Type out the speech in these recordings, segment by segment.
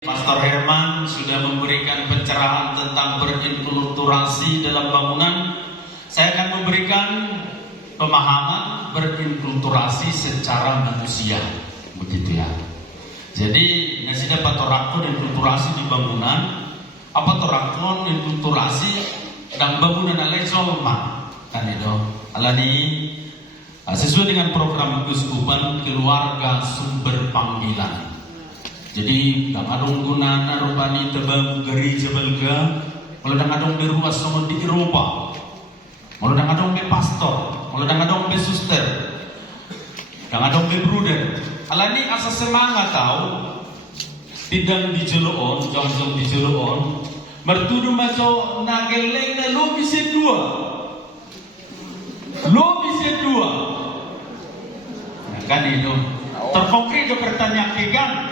Pastor Herman sudah memberikan pencerahan tentang berinkulturasi dalam bangunan. Saya akan memberikan pemahaman berinkulturasi secara manusia, begitu ya. Jadi nasi dapat torakon inkulturasi di bangunan, apa torakon inkulturasi dan bangunan alai solma kan itu. Alani sesuai dengan program keuskupan keluarga sumber panggilan. Jadi dang adong gunana rupani tebang gereja belga, kalau dang adong di ruas sama di Eropa, kalau dang adong di pastor, kalau dang adong di suster, dang adong di bruder. Alani asa semangat tahu, tidak dijeloon, jong dijeloon, bertuduh maco nageleng na lo bisa dua, nah, kan itu terkonkret do pertanyaan pegang.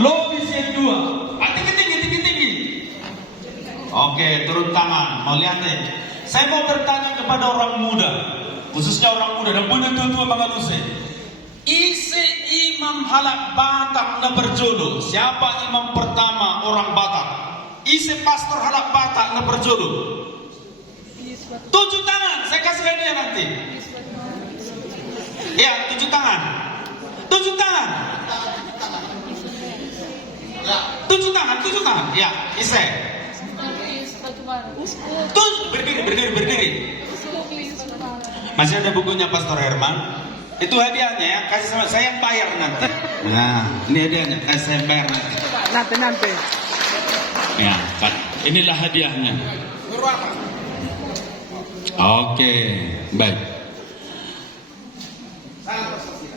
Lo bisa dua, tinggi. Oke, turun tangan. Mau lihat deh. Saya mau bertanya kepada orang muda, khususnya orang muda dan punya tua mengaluse. Isi imam halak Batak na berjodoh. Siapa imam pertama orang Batak? Isi pastor halak Batak na berjodoh. 7 tangan. Saya kasih hadiah nanti. Ya, 7 tangan. 7 tangan. 7 tangan, ya, ise. Berdiri. Masih ada bukunya Pastor Herman. Itu hadiahnya ya, kasih sama saya yang bayar nanti. Nah, ini hadiahnya, kasih saya yang bayar nanti. Nanti. Ya, kan. Inilah hadiahnya. Oke, baik.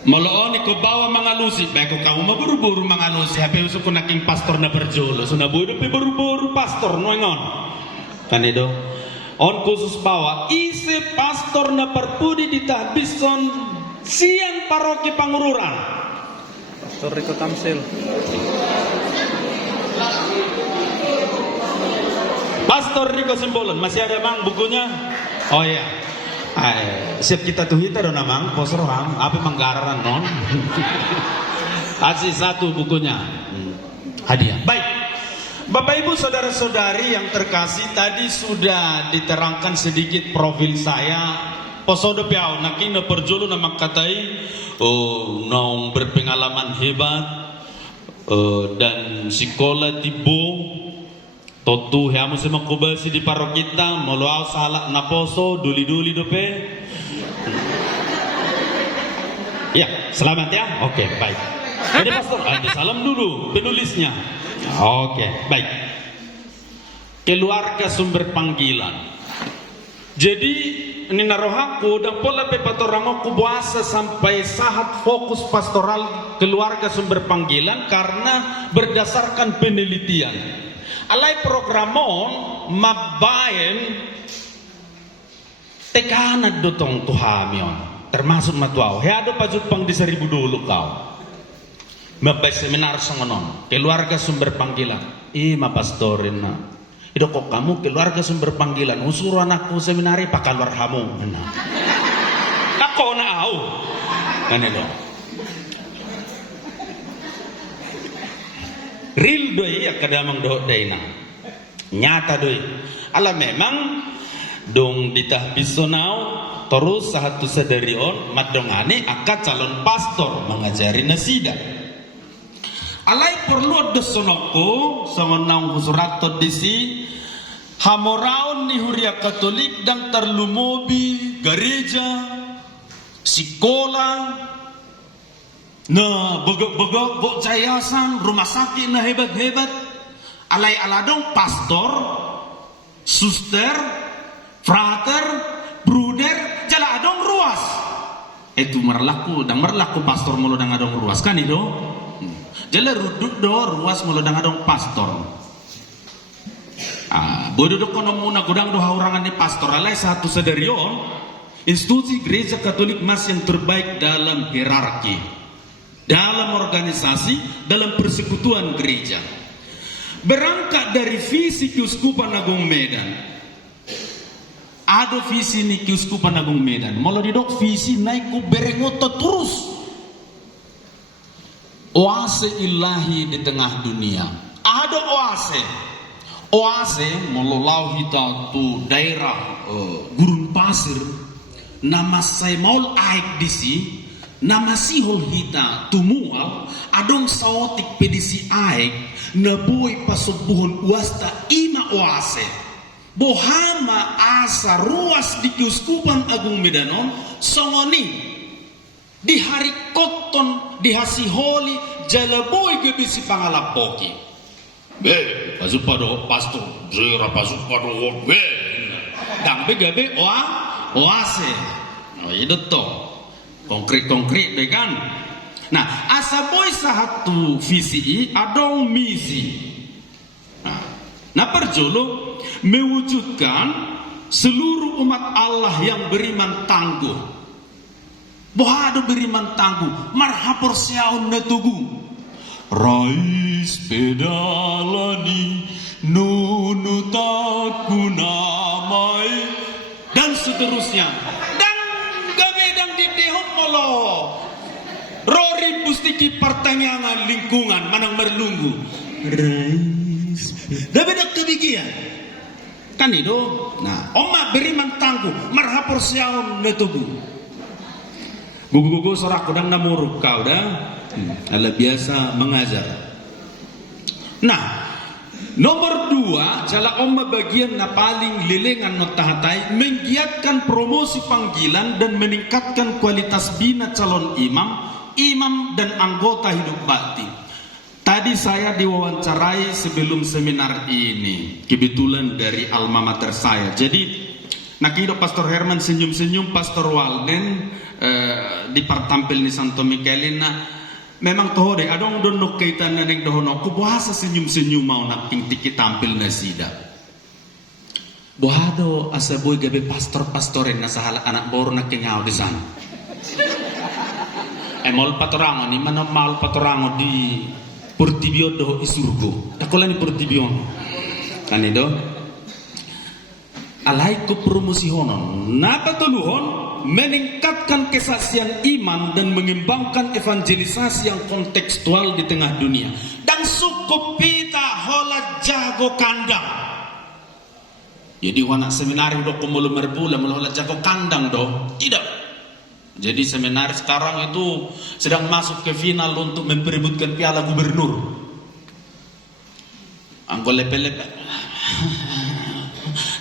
Moloon ko bawa mangalusi, bago kamu maburu-buru mangalusi, hape uso ko naking pastor na berjolo, so nabudo pe buru-buru pastor noengon. Kanido, on khusus bawa isi pastor na perpudi di tahbison sian paroki Pangururan. Pastor Rico Tamsil. Pastor Rico Simbolon, masih ada bang bukunya? Oh iya. Siap kita tuh hita dong namang posroham apa manggararan non asih 1 bukunya hadiah. Baik Bapak Ibu saudara-saudari yang terkasih, tadi sudah diterangkan sedikit profil saya. Posodo piau naking na perjolo na makatai naung berpengalaman hebat dan sekolah tibo Totu hamu sama kubasi di parokita moluau salah naposo duli dope. Ya, selamat ya. Oke, baik. Ini pastor, salam dulu penulisnya. Oke, baik. Keluarga sumber panggilan. Jadi ini narohaku dan pola pepatorangoku buasa sampai saat fokus pastoral keluarga sumber panggilan karena berdasarkan penelitian. Alai programon mabayen tekanan dotong tuhamion termasuk matuau heado pajut pang di 1000 dulu kau mabay seminar sangonon keluarga sumber panggilan mapastorin na itu kok kamu keluarga sumber panggilan usuru anakku seminari pakalwar kamu ako na au kan itu real doi ya kadamang doh daina nyata doi ala memang dong ditahbisonau terus satu sadarion madongane akan calon pastor mengajari nasida alai perlu desonoko sama naung husurato disi hamoraun ni huria katolik dan terlumobi gereja sekolah. Nah, begok bok cayasan rumah sakit na hebat-hebat alai aladong pastor suster frater bruder jala adong ruas itu merlaku pastor mulu dang adong ruas kan itu jala ruduk do ruas mulu dang adong pastor bodoh do kono muna gudang do haurangan ni pastor alai satu sadarion institusi gereja katolik mas yang terbaik dalam hierarki dalam organisasi, dalam persekutuan gereja. Berangkat dari visi Keuskupan Agung Medan. Ada visi ni Keuskupan Agung Medan. Malah didok visi naik ku berengoto terus. Oase ilahi di tengah dunia. ada oase. Oase mololau hita tu daerah gurun pasir. Nama saya maul aik disi. Nama sihol hita tumual. Adong saotik pedisi aik. Nabui pasubuhon wasta ima oase. Bohama asa ruas di Keuskupan Agung Medanon songoni. Di hari koton di hasiholi jalaboy gebisi pangalapoki. Be, pasupado pastor, zera pasupado be. Dang be gabe oase. Oh itu toh. Konkret be kan. Nah, asaboy satu visi adong misi. Nah, perjolo mewujudkan seluruh umat Allah yang beriman tangguh. Bohado beriman tangguh, marhapor siaun netugu. Rais pedalani nunu takunamai dan seterusnya. Dan gabedang di dehok molo. Rori pustiki pertanyaan lingkungan manang merlunggu. Rais. Dabedak kebikian. Kan itu. Nah, oma beriman tangguh, marhapor siaun netugu. Gugu-gugu sorak kodang namuruk kau dah. Ala biasa mengajar. Nah, nomor 2 jala omma bagian na paling lilengan no tahatai menggiatkan promosi panggilan dan meningkatkan kualitas bina calon imam dan anggota hidup bakti. Tadi saya diwawancarai sebelum seminar ini, kebetulan dari alma mater saya. Jadi nakido Pastor Herman senyum-senyum, Pastor Walden di partampil ni Santo Mikaelina memang toho deh adong don nok kaitan na neng dohono ku bahasa senyum-senyum mau nak tiki tampil na sida bohado asaboy gabe pastorin na sahala anak boro na kingaw di sana emol patorango ni mana mal patorango di Portibio do isurgo takola ni Portibio kanido alai ku promosi honon napa tuluhon meningkatkan kesaksian iman dan mengembangkan evangelisasi yang kontekstual di tengah dunia dan suku pita hola jago kandang. Jadi wana seminari do kumulu merbula hola jago kandang do tidak. Jadi seminari sekarang itu sedang masuk ke final untuk memperebutkan piala gubernur. Anggo lepe-lepe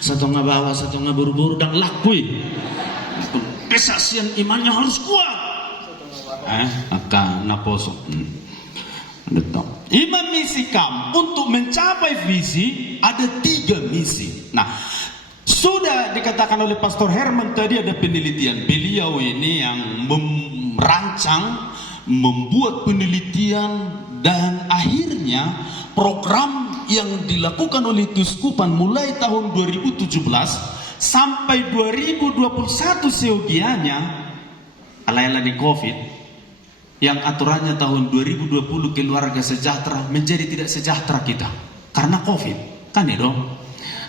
satu ngabawa satu ngaburu-buru dan lakui. Kesaksian imannya harus kuat. Akan naposok. Imam misi kam untuk mencapai visi ada 3 misi. Nah, sudah dikatakan oleh Pastor Herman tadi ada penelitian. Beliau ini yang merancang, membuat penelitian dan akhirnya program yang dilakukan oleh Keuskupan mulai tahun 2017 sampai 2021 seogianya ala-ala di COVID yang aturannya tahun 2020 keluarga sejahtera menjadi tidak sejahtera kita karena COVID kan ya dong.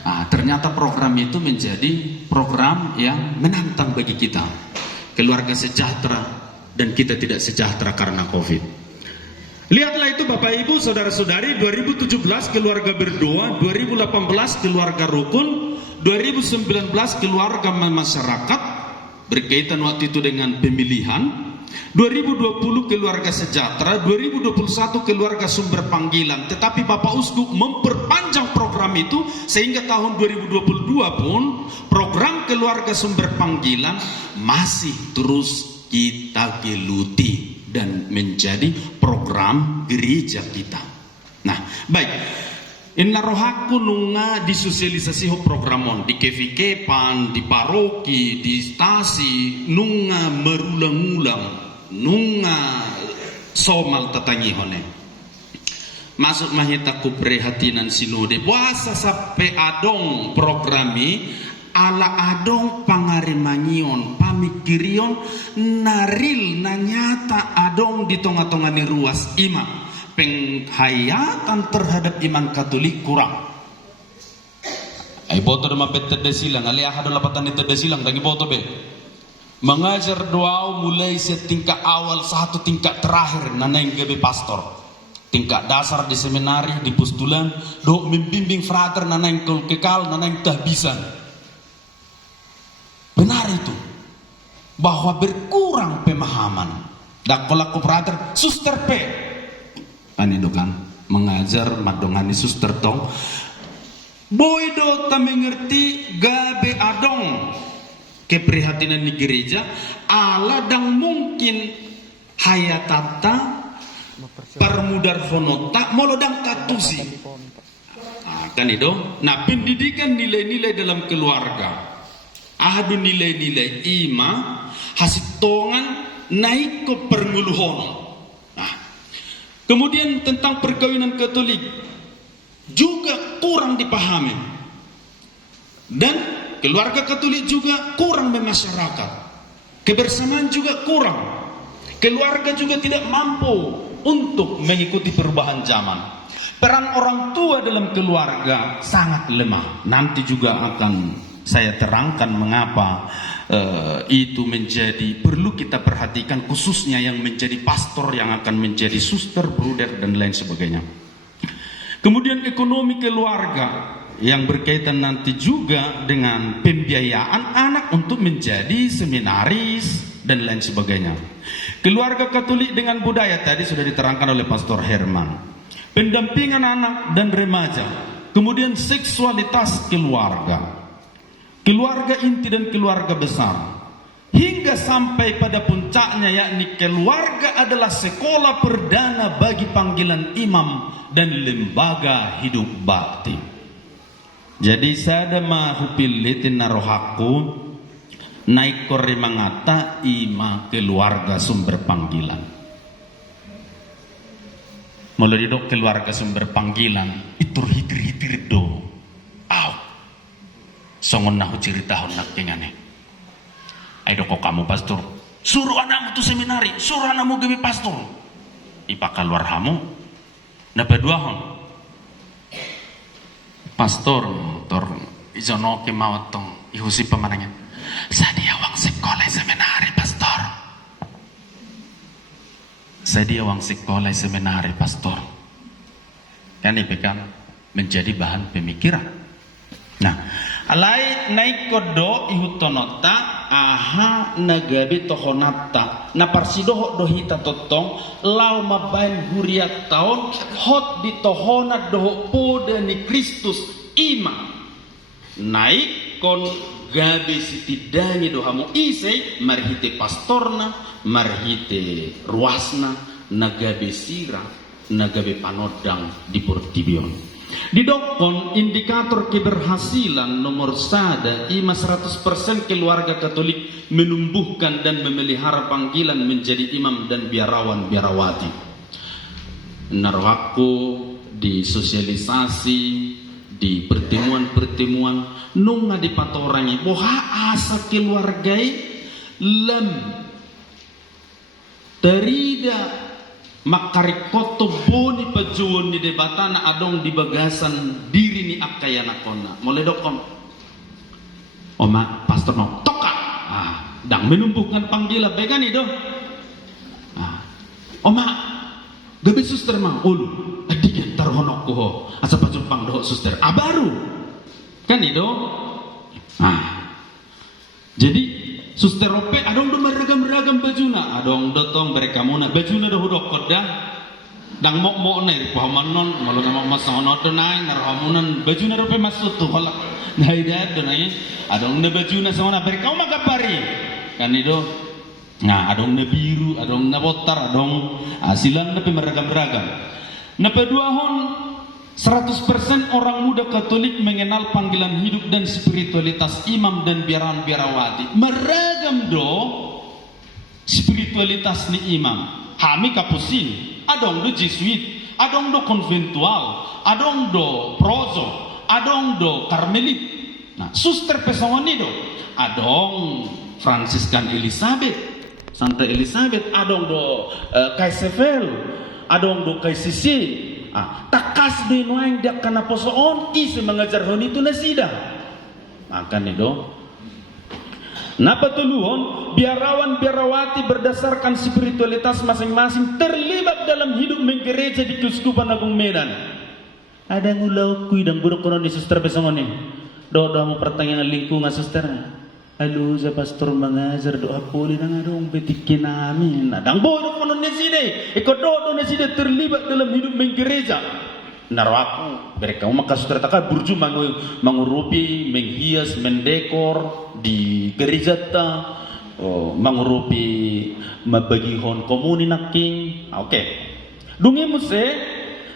Nah, ternyata program itu menjadi program yang menantang bagi kita keluarga sejahtera dan kita tidak sejahtera karena COVID. Lihatlah itu Bapak Ibu saudara-saudari 2017 keluarga berdoa 2018 keluarga rukun 2019 keluarga masyarakat berkaitan waktu itu dengan pemilihan 2020 keluarga sejahtera 2021 keluarga sumber panggilan tetapi Bapak Uskup memperpanjang program itu sehingga tahun 2022 pun program keluarga sumber panggilan masih terus kita geluti dan menjadi program gereja kita. Nah baik inna rohaku nunga disosialisasi ho programon di kevikepan, di paroki, di stasi nunga merulang-ulang nunga somal tatangihone masuk mahitaku prihatinan sinode puasa sampai adong programi ala adong pangarimangion pamikirion naril nanyata adong di tonga-tonga ni ruas imam penghayatan terhadap iman Katolik kurang. Ay boto naman betede silang, aliah ada lapatan itu silang, tangi boto be. Mengajar doa mulai setingkat awal satu tingkat terakhir nanaing gabe pastor. tingkat dasar di seminari, di postulan, do membimbing frater nanang kekal, nanang kehabisan. Benar itu, bahwa berkurang pemahaman. Dan kalau frater, suster P, kan itu kan mengajar madongani suster tong. Boy do tak mengerti gabe adong keprihatinan di gereja, ala dan mungkin hayatata permudar fonota molodang katusi. Kan itu. Nah, pendidikan nilai-nilai dalam keluarga, adu nilai-nilai ima hasitongan naik ke permuluhon. Nah, kemudian tentang perkawinan Katolik juga kurang dipahami, dan keluarga Katolik juga kurang bermasyarakat, kebersamaan juga kurang, keluarga juga tidak mampu untuk mengikuti perubahan zaman. Peran orang tua dalam keluarga sangat lemah. Nanti juga akan saya terangkan mengapa itu menjadi perlu kita perhatikan, khususnya yang menjadi pastor, yang akan menjadi suster, bruder, dan lain sebagainya. Kemudian ekonomi keluarga yang berkaitan nanti juga dengan pembiayaan anak untuk menjadi seminaris dan lain sebagainya. Keluarga Katolik dengan budaya tadi sudah diterangkan oleh Pastor Herman. Pendampingan anak dan remaja. Kemudian seksualitas keluarga. Keluarga inti dan keluarga besar. Hingga sampai pada puncaknya, yakni keluarga adalah sekolah perdana bagi panggilan imam dan lembaga hidup bakti. Jadi saya mahupilitin narohaku naik kore mangata ima keluarga sumber panggilan. Mulai dok keluarga sumber panggilan itu hitir-hitir do. Aw. Songon nahu cerita honak kengane. Ayo kok kamu pastor, suruh anakmu tuh seminari, suruh anakmu gawe pastor. Ipa keluar kamu, dapat dua hon. Pastor, tor izono ke mawatong ihusi pemanangnya. Saya wang sekolah seminari pastor. Saya wang sekolah seminari pastor. Kan itu kan menjadi bahan pemikiran. Nah, alai naik kodo ihutonota aha nagabe tohonata na parsidoho dohita totong lau mabain huriat taon hot di tohonat doho poda ni Kristus ima naik kon gabe sitidangi dohamu isei marhite pastorna marhite ruasna nagabe sira nagabe panodang di portibion. Didokon indikator keberhasilan nomor sada ima 100% keluarga Katolik menumbuhkan dan memelihara panggilan menjadi imam dan biarawan biarawati. Narwako di sosialisasi, di pertemuan-pertemuan nunga dipatorangi boha asa keluargai lem darida makarikoto boni pajuon ni debatana adong di bagasan diri ni akayana kona mulai dokon oma pastor no toka dang menumbuhkan panggilan began itu oma gabe suster mang ulu adikan tarhonok ko asa pajumpang doh suster baru kan itu jadi suster rope adong do meragam-ragam bajuna adong dotong mereka muna bajuna do hudok koda dang mok ner pahamanon malu nama masono do nai naramunan bajuna rope masuk tu hola naida do nai adong ne bajuna sama mereka mah kapari kan itu nah adong ne biru adong ne botar adong asilan ne meragam-ragam na peduahon 100% orang muda Katolik mengenal panggilan hidup dan spiritualitas imam dan biaran biarawati. Meragam do spiritualitas ni imam. Hami kapusin, adong do Jesuit, adong do konventual, adong do prozo, adong do karmelit. Nah, suster pesawat ni do, adong Fransiskan Elizabeth, Santa Elizabeth, adong do Kaisevel, adong do Kaisisi. Takas do inuang dak kana posoon isi mengajar hon itu nasida. Makan itu. Napa tuluhon biarawan-biarawati berdasarkan spiritualitas masing-masing terlibat dalam hidup menggereja di Keuskupan Agung Medan. Ada ngulau kui dan buruk kono di suster besongone. Doa mau pertanyaan lingkungan suster. Halo, sa pastor mengajar doa poli nang adong betikin amin. Nadang bodoh kono di sini. Ikut doa di sini terlibat dalam hidup menggereja. Naraku, mereka maka suster takkan burju mengurupi, menghias, mendekor di gereja ta, mengurupi mabagihon komuni naking. Oke. Dungi muse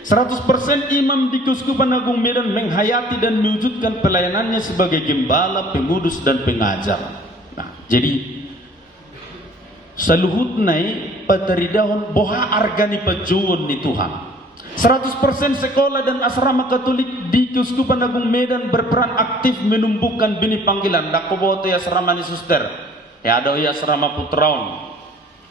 100% imam di Keuskupan Agung Medan menghayati dan mewujudkan pelayanannya sebagai gembala, pengudus dan pengajar. Nah, jadi saluhutnai pataridahon boha argani pajuon ni Tuhan. 100% sekolah dan asrama Katolik di Keuskupan Agung Medan berperan aktif menumbuhkan benih panggilan. Dak boto ya asrama ni suster. Ya ada ya asrama Putraon.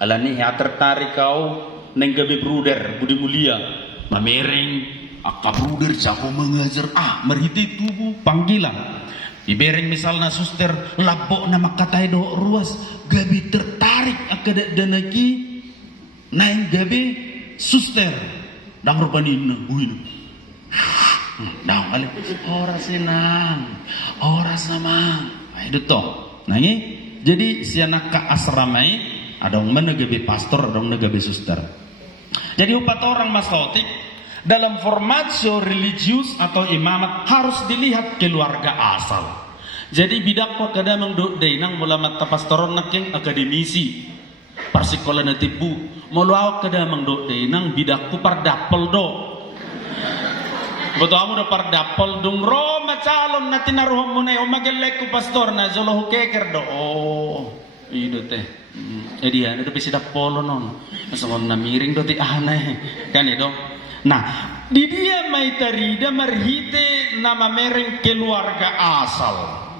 Alani ya tertarik kau neng gabe bruder budi mulia. Mamering akka bruder jago mengajar merhiti tubuh panggilan. Ibereng misalnya suster labok na makatai do ruas gabe tertarik akka danaki naing gabe suster. Dang rupanin buin. Dang alip ora senang. Ora sama. Itu toh. Nah ini jadi sianak ka asramai ada mana gabe pastor, ada mana gabe suster. Jadi 4 orang masotik dalam formatio religius atau imamat harus dilihat keluarga asal. Jadi bidak ko kada mangdo dainang mulamat ta pastoron naking akademisi. Parsikola na tibu moluawak kada mangdo dainang bidakku pardapel do. Betul amu do pardapel dung ro macalon na tinaruham mo na yung magalek ko pastor na zoloh keker do. Oh, ido teh. Dia itu bisa dapolo non. Masongon na miring do ti aneh. Kan itu. Nah, di dia mai tarida marhite nama mereng keluarga asal.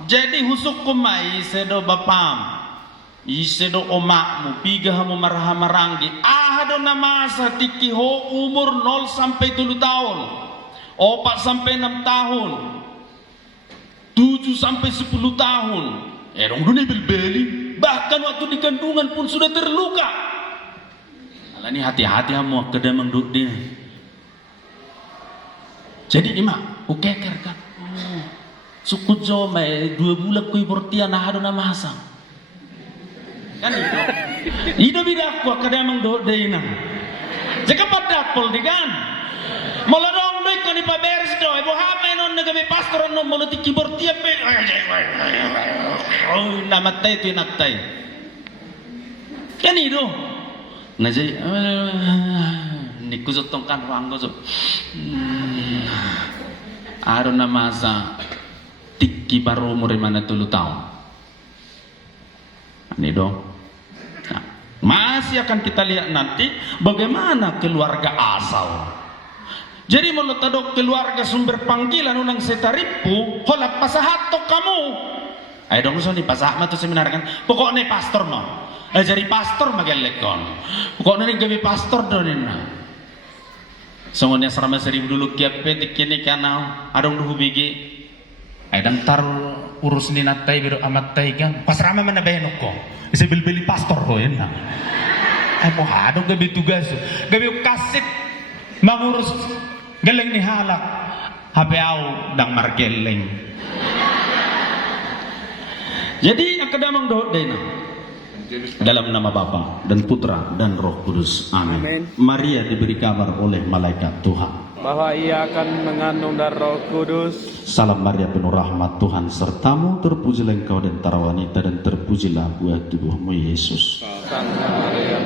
Jadi husuk kumai sedo bapam. Isedo omakmu pigahamu marahamarangi ahado namasa tikiho umur 0 sampai 7 tahun 4 sampai 6 tahun 7 sampai 10 tahun dong dunia beli bahkan waktu di kandungan pun sudah terluka. Alani hati-hati kamu kedamang dia. Jadi imak ukeker kan suku jomai 2 bulan kui portia nahado namasa kan itu bidak ko kada mang do deina jika padapol digan moladong doy ko ni paberes do ibo hamay non nagabi pastor non moloti kibor tiap pe oh namatay tu natay kan itu na jay ni kuzotong kan wanggo so aro na masa tikki baro mo mana 3 tahun ini dong. Nah, masih akan kita lihat nanti bagaimana keluarga asal. Jadi menurut adok keluarga sumber panggilan unang setaripu, holap pasahatok kamu. Ayo dong so ni pasah mah tu seminar kan. Pokoknya pastor mah. Jadi pastor magelekon. Pokoknya ni gabi pastor donina. Songonya serama 1000 dulu kiape dikini kana adong duhu bigi. Aydang tar urus ni natay biro amat tay kan pasrama man nabayan ko isa bilbili pastor ko yun na ay mo hadong gabi tugas gabi kasit mangurus galing ni halak hapeaw dang margeleng. Jadi akadamang doh dena dalam nama Bapa dan Putra dan Roh Kudus. Amin. Amin. Maria diberi kabar oleh malaikat Tuhan bahwa ia akan mengandung dari Roh Kudus. Salam Maria penuh rahmat Tuhan sertamu, terpujilah engkau di antara wanita dan terpujilah buah tubuhmu Yesus. Santa Maria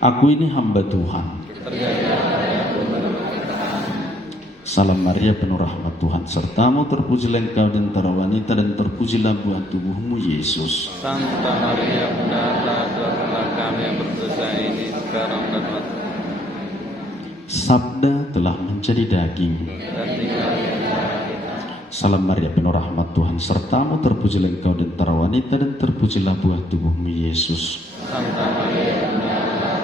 Aku ini hamba Tuhan. Salam Maria penuh rahmat Tuhan sertamu, terpujilah engkau di antara wanita dan terpujilah buah tubuhmu Yesus. Santa Maria Bunda Allah, doakanlah kami yang berdosa ini sekarang dan waktu. Sabda telah menjadi daging. Salam Maria penuh rahmat Tuhan sertamu, terpujilah engkau di antara wanita dan terpujilah buah tubuhmu Yesus. Santa Maria Bunda Allah,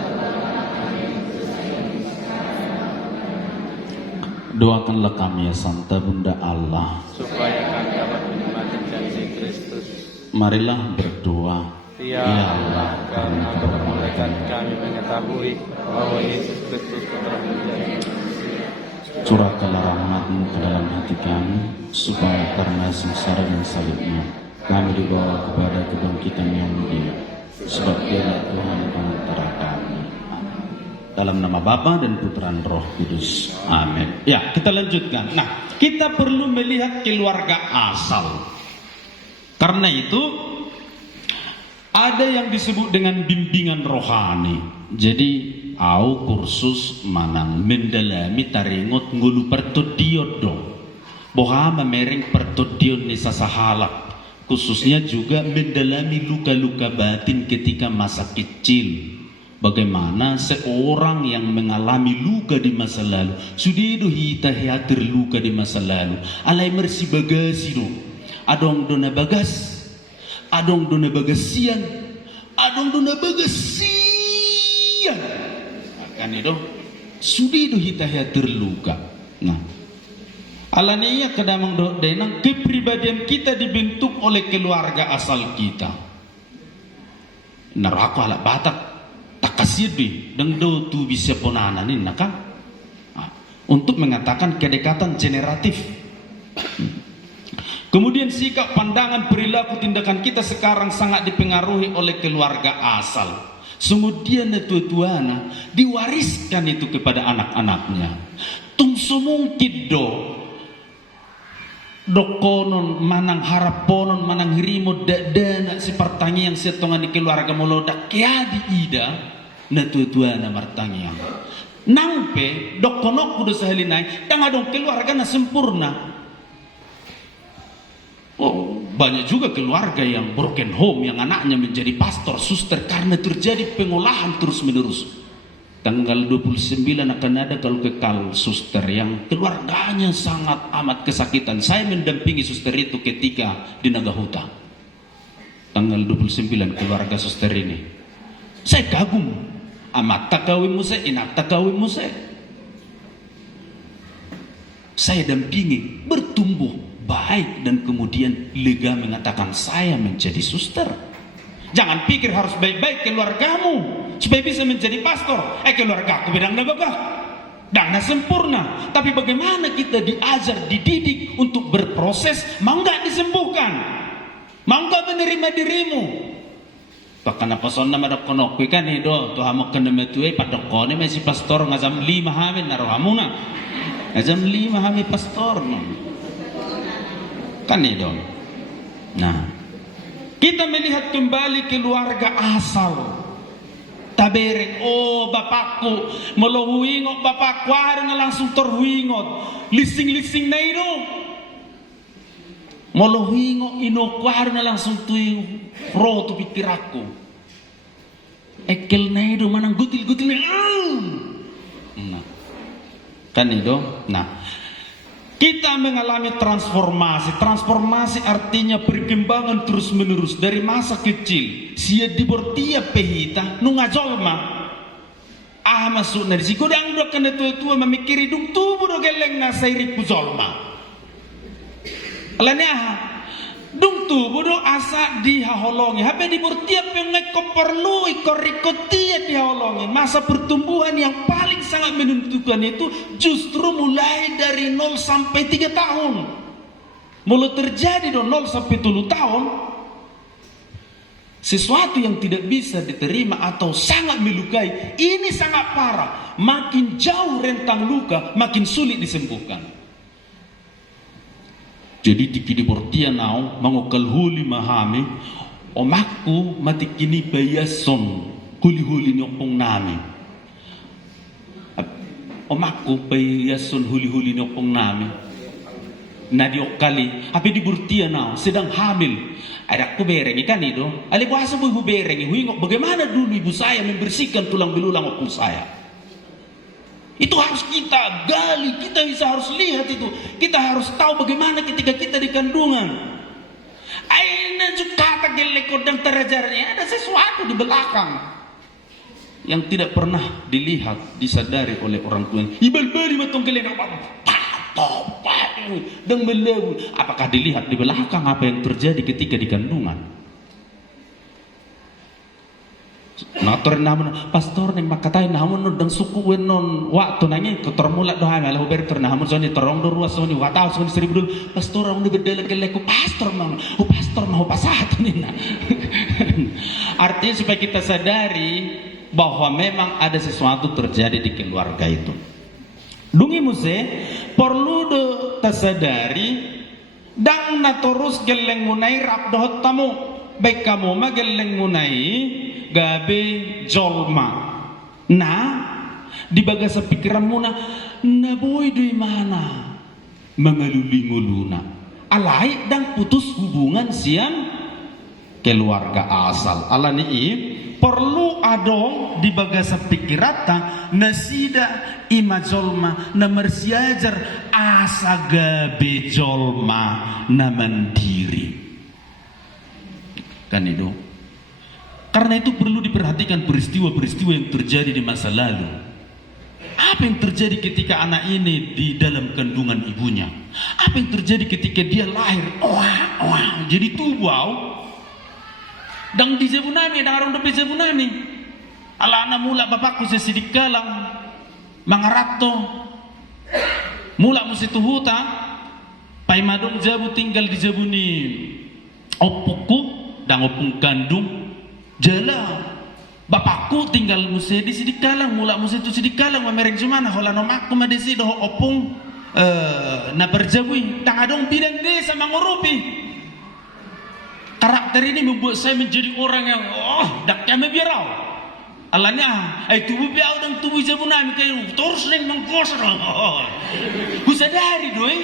Doakanlah kami ya Santa Bunda Allah, supaya kami dapat menikmati janji Kristus. marilah berdoa. Ya Allah, karena kemerdekaan kami mengetahui bahwa Yesus Kristus putra Tuhan. Curahkanlah rahmat-Mu ke dalam hati kami, supaya karena sengsara dan salibnya kami dibawa kepada kebangkitan yang mulia, sebab Dialah Tuhan antara kami. Amin. Dalam nama Bapa dan Putra dan Roh Kudus. Amin. Ya, kita lanjutkan. Nah, kita perlu melihat keluarga asal. Karena itu ada yang disebut dengan bimbingan rohani. Jadi au kursus manang mendalami taringot ngulu pertodiodo boha memereng pertodion ni sasahalak, khususnya juga mendalami luka-luka batin ketika masa kecil. Bagaimana seorang yang mengalami luka di masa lalu sudah hita terluka di masa lalu alai mersi bagasi do adong dona bagas, adong dona bagasian, adong dona bagasian kan itu sudah hita terluka. Nah, alania kadang denang kepribadian kita dibentuk oleh keluarga asal kita. Neraka ala batak tak kasih deh, dan do tu bisa ponanan ini nakang untuk mengatakan kedekatan generatif. Kemudian sikap, pandangan, perilaku, tindakan kita sekarang sangat dipengaruhi oleh keluarga asal. Kemudian tua-tuana diwariskan itu kepada anak-anaknya. Tung semungkit dokonon manang haraponon manang hirimo dana si pertanyaan setongan di keluarga molodak kaya di ida na tua-tuana martanyaan. Nampe dokonok kudu sahalinai dan adong keluarga na sempurna. Oh, banyak juga keluarga yang broken home, yang anaknya menjadi pastor, suster, karena terjadi pengolahan terus-menerus. Tanggal 29 akan ada kalau kekal suster yang keluarganya sangat amat kesakitan. Saya mendampingi suster itu ketika di Nagahuta. Tanggal 29 keluarga suster ini. Saya kagum. Amat takawin musa, inak takawin musa. Saya dampingi, bertumbuh baik, dan kemudian lega mengatakan saya menjadi suster. Jangan pikir harus baik-baik keluargamu supaya bisa menjadi pastor. Keluarga aku bidang nabagah dan sempurna, tapi bagaimana kita diajar, dididik untuk berproses, mau nggak disembuhkan, mau nggak menerima dirimu. Bahkan apa sonna madokkonok kan itu tuh hamok kena metue padokone masih pastor ngazam 5 hamin narohamuna ngazam 5 hamin pastor no. Kan itu. Nah, kita melihat kembali keluarga asal. Tabereng, oh bapakku melohuingot bapakku ada langsung terhuingot. Lising-lising na itu. Melohuingot ino kuarna langsung tuh ro tu pikir aku. Ekel na itu manang gutil-gutil. Nah, kan itu. Nah, kita mengalami transformasi. Transformasi artinya perkembangan terus-menerus dari masa kecil. Sia dibortia pehita nungajolma. Masuk dari siku dang do kena tua-tua memikiri dung tubuh do geleng na sairi puzolma. Alanya dung tubuh do asa dihaholongi. Hape dibortia pengeko perlu ikor-ikotia dihaholongi. Masa pertumbuhan yang paling sangat menentukan itu justru mulai dari 0 sampai 3 tahun. Mulai terjadi do 0 sampai 3 tahun sesuatu yang tidak bisa diterima atau sangat melukai, ini sangat parah. Makin jauh rentang luka, makin sulit disembuhkan. Jadi dikidi bortia nau mangokal huli mahami omakku mati kini bayason huli-huli nyokong nami. Omakku bayason huli-huli nyokong nami. Nadiok kali, api di bortia nau sedang hamil. Ada aku berengi kan itu. Ali kuasa bu ibu berengi. Huingok bagaimana dulu ibu saya membersihkan tulang belulang waktu saya. Itu harus kita gali. Kita bisa harus lihat itu. Kita harus tahu bagaimana ketika kita di kandungan. Aina juga kata gelekot dan terajarnya. Ada sesuatu di belakang yang tidak pernah dilihat, disadari oleh orang tua. Ibal bali matong gelekot. topat dan melewu. Apakah dilihat di belakang apa yang terjadi ketika di kandungan? Nator namun pastor neng makatai namun dan suku wenon waktu nangi kotor mulat doa malah berter namun soni terong do ruas soni watau soni seribu dulu pastor orang berdele keleku pastor mau pasat nina. Artinya supaya kita sadari bahwa memang ada sesuatu terjadi di keluarga itu. Dungi muse perlu do tasadari dang na terus geleng munai rap dohot tamu baik kamu mah geleng munai gabe jolma nah di bagasa pikiran muna na boy dui mana mangaluli nguluna alai dan putus hubungan siang keluarga asal alani perlu adong di bagasa pikirata nasida ima jolma na mersiajar asa gabe jolma na mandiri kan itu. Karena itu perlu diperhatikan peristiwa-peristiwa yang terjadi di masa lalu. Apa yang terjadi ketika anak ini di dalam kandungan ibunya? Apa yang terjadi ketika dia lahir? Jadi tubuh. Dan di Zebunami, dan orang di Zebunami. Ala anak mula bapakku sesidik kalang, mangarato, mula musi tuhuta, pai madong jabu tinggal di Zebuni, opuku dan opung kandung. Jala bapakku tinggal musi di sidik kalang mula musi tu sidik kalang mamereng cumana hola nomakku madesi doh opung na berjabui tang adong bidang desa mangurupi. Karakter ini membuat saya menjadi orang yang dak kami biarau alanya tubuh biau dan tubuh Zebunami kayak terus neng mengkosor kusadari doi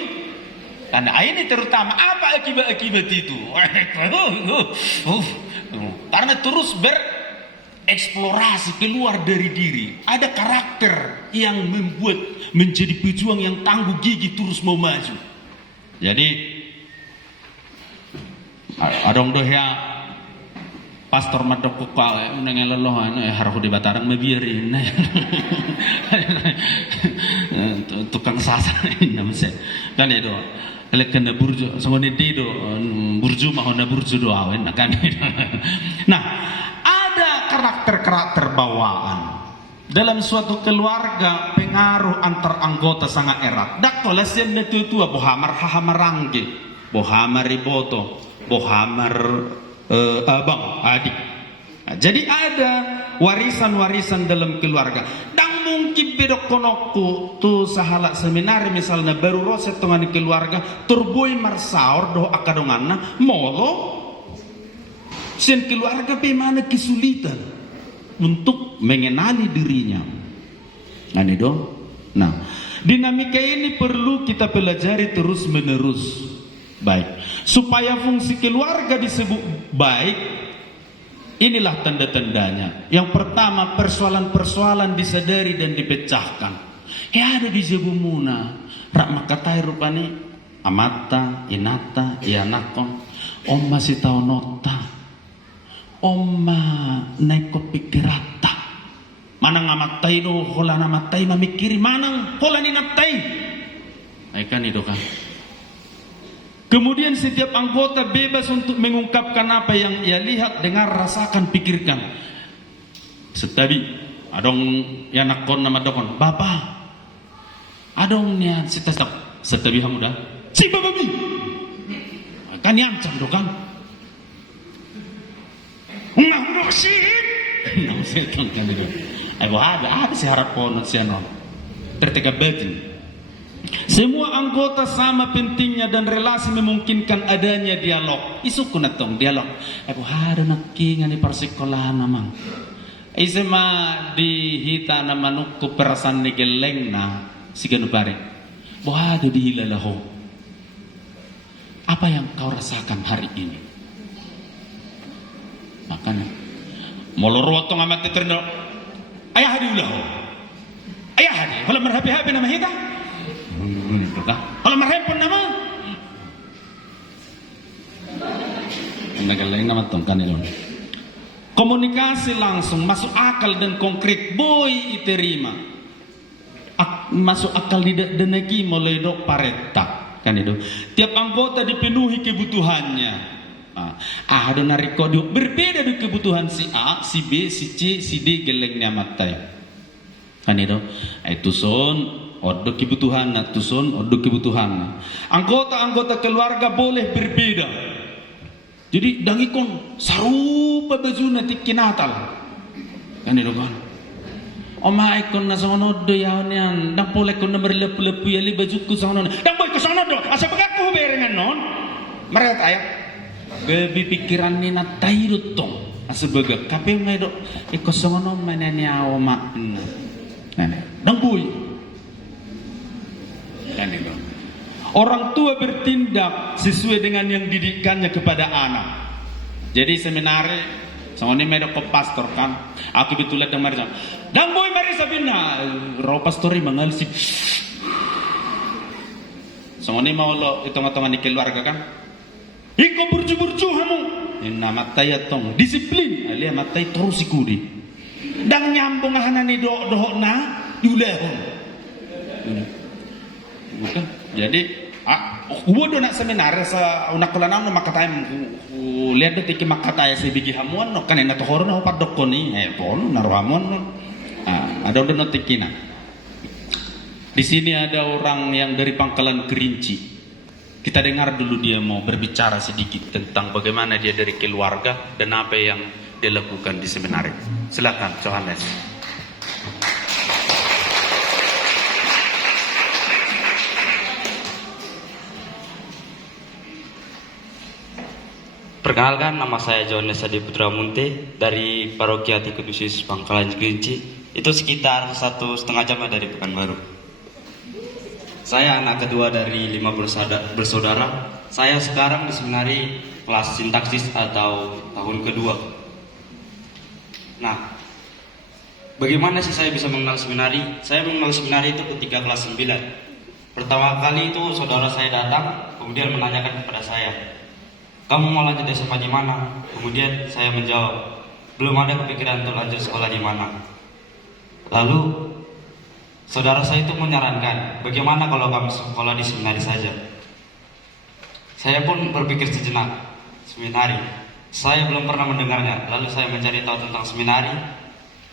karena ini terutama apa akibat itu karena terus bereksplorasi keluar dari diri. Ada karakter yang membuat menjadi pejuang yang tangguh gigih terus mau maju. Jadi adong doh ya pastor madok kukal nengeloh harus di Batarang mebiarin tukang sasa namanya kan itu lek kena burju sama ni do burju mah na burju do awen kan. Nah, ada karakter bawaan dalam suatu keluarga, pengaruh antar anggota sangat erat. Dak tolas yang tua bohamar hahamarangge, bohamar riboto, bohamar abang adik. Nah, jadi ada warisan-warisan dalam keluarga. Dan mungkin bedok konokku tu sahala seminar misalnya baru roset dengan keluarga turboi marsaur doh akadonganna molo sen keluarga bagaimana kesulitan untuk mengenali dirinya. Nah, itu. Nah, dinamika ini perlu kita pelajari terus menerus. Baik, supaya fungsi keluarga disebut baik. Inilah tanda-tandanya. Yang pertama, persoalan-persoalan disadari dan dipecahkan. Ada di Zebumuna, rak makatai rupani, amata, inata, ianakon, om masih tahu nota, oma naik pikirata. Manang amatai do, hola namatai mamikiri, manang hola ninatai. Kan itu kan. Kemudian setiap anggota bebas untuk mengungkapkan apa yang ia lihat, dengar, rasakan, pikirkan. Setabi, adong yang nakon nama dokon, Bapak, adong niat setabi hamuda, si bababi, kan yang cam dokan, nggak sih, kan itu. Ada si harap ponot si anon, tertega batin. Semua anggota sama pentingnya dan relasi memungkinkan adanya dialog. Isuku natong dialog. Ada nakingan di persekolahan namang. Isema dihita na manukku perasaan negeleng na sigano pare. Ada dihilalaho. Apa yang kau rasakan hari ini? Makanya moloro tong amat terno. Ayah diulah. Ayah hadi. Kalau merhapi-hapi nama hita. Kalau merempon nama nagaling nama tongkan itu. Komunikasi langsung masuk akal dan konkret boy iterima. masuk akal tidak deneki mulai dok pareta kan itu. Tiap anggota dipenuhi kebutuhannya. Ada nariko berbeda dengan kebutuhan si A, si B, si C, si D gelengnya matai. Kan itu. Itu son odo kebutuhan, tuson odo kebutuhan. Anggota-anggota keluarga boleh berbeda. Jadi dangikon sarupa baju nanti kinatal. Kan itu kan. Oma ikon na sono do yaonian, dang boleh kon nomor lepu-lepu yali bajuku sono. Dang boy ke sono do, asa bagaku berengan non. Mereka ayak. Gebi pikiran ni na tayo tong asa baga. Kape ngay do iko sono manani awma. Dang boy. Kan itu. Orang tua bertindak sesuai dengan yang didikannya kepada anak. Jadi seminar sama ini medok pastor kan. Aku betul lihat yang marisa. Dan boy marisa bina. Raw pastori mengalisi. Sama ini mau lo hitung-hitungan di keluarga kan. Iko burju-burju kamu. Ini matai tong disiplin. Alia matai terus ikudi. Dan nyambung hanani doh na diulehon. Bukan. Jadi uwo nak seminar sa una kulana no makatay lihat do tiki makatay sa bigi hamuan no kanina to horo no padok ko ni pon narwamon no. Ada udah no tikina. Di sini ada orang yang dari Pangkalan Kerinci. Kita dengar dulu dia mau berbicara sedikit tentang bagaimana dia dari keluarga dan apa yang dia lakukan di seminar. Silakan Johannes. Perkenalkan, nama saya Johannes Adi Putra Munte dari Paroki Hati Kudus Yesus Pangkalan Kerinci. Itu sekitar 1,5 jam dari Pekanbaru. Saya anak kedua dari 5 bersaudara. Saya sekarang di seminari kelas sintaksis atau tahun kedua. Nah, bagaimana sih saya bisa mengenal seminari? Saya mengenal seminari itu ketika kelas 9. Pertama kali itu saudara saya datang, kemudian menanyakan kepada saya, "Kamu mau lanjut SMA di mana?" Kemudian saya menjawab, "Belum ada kepikiran untuk lanjut sekolah di mana." Lalu saudara saya itu menyarankan, "Bagaimana kalau kamu sekolah di seminari saja?" Saya pun berpikir sejenak, seminari. Saya belum pernah mendengarnya. Lalu saya mencari tahu tentang seminari.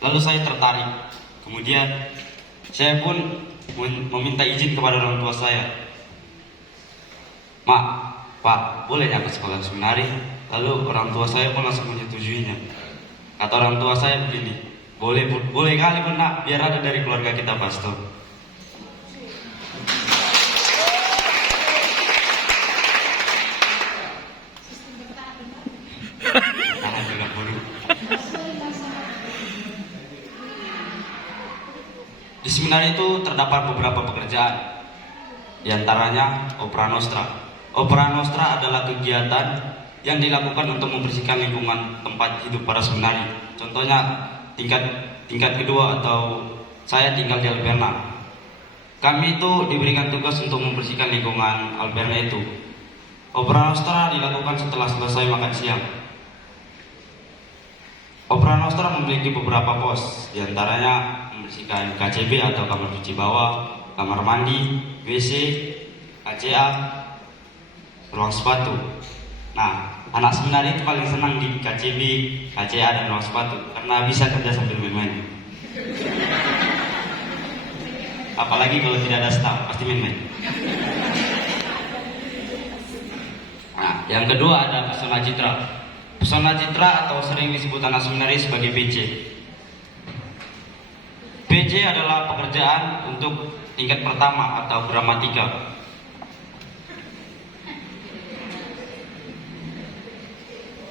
Lalu saya tertarik. Kemudian saya pun meminta izin kepada orang tua saya. "Mak, Pak, boleh ya ke sekolah seminari?" Lalu orang tua saya pun langsung menyetujuinya. Kata orang tua saya begini, boleh kali pun nak, biar ada dari keluarga kita pastor. Di seminari itu terdapat beberapa pekerjaan, di antaranya Opera Nostra. Opera Nostra adalah kegiatan yang dilakukan untuk membersihkan lingkungan tempat hidup para seminari. Contohnya tingkat kedua atau saya tinggal di Alberna. Kami itu diberikan tugas untuk membersihkan lingkungan Alberna itu. Opera Nostra dilakukan setelah selesai makan siang. Opera Nostra memiliki beberapa pos, di antaranya membersihkan KCB atau kamar cuci bawah, kamar mandi, WC, KCA, ruang sepatu. Nah, anak seminari itu paling senang di KCB, KCA, dan ruang sepatu karena bisa kerja sambil main-main. Apalagi kalau tidak ada staf, pasti main-main. Nah, yang kedua ada pesona citra. Pesona citra atau sering disebut anak seminari sebagai PC. PC adalah pekerjaan untuk tingkat pertama atau gramatika.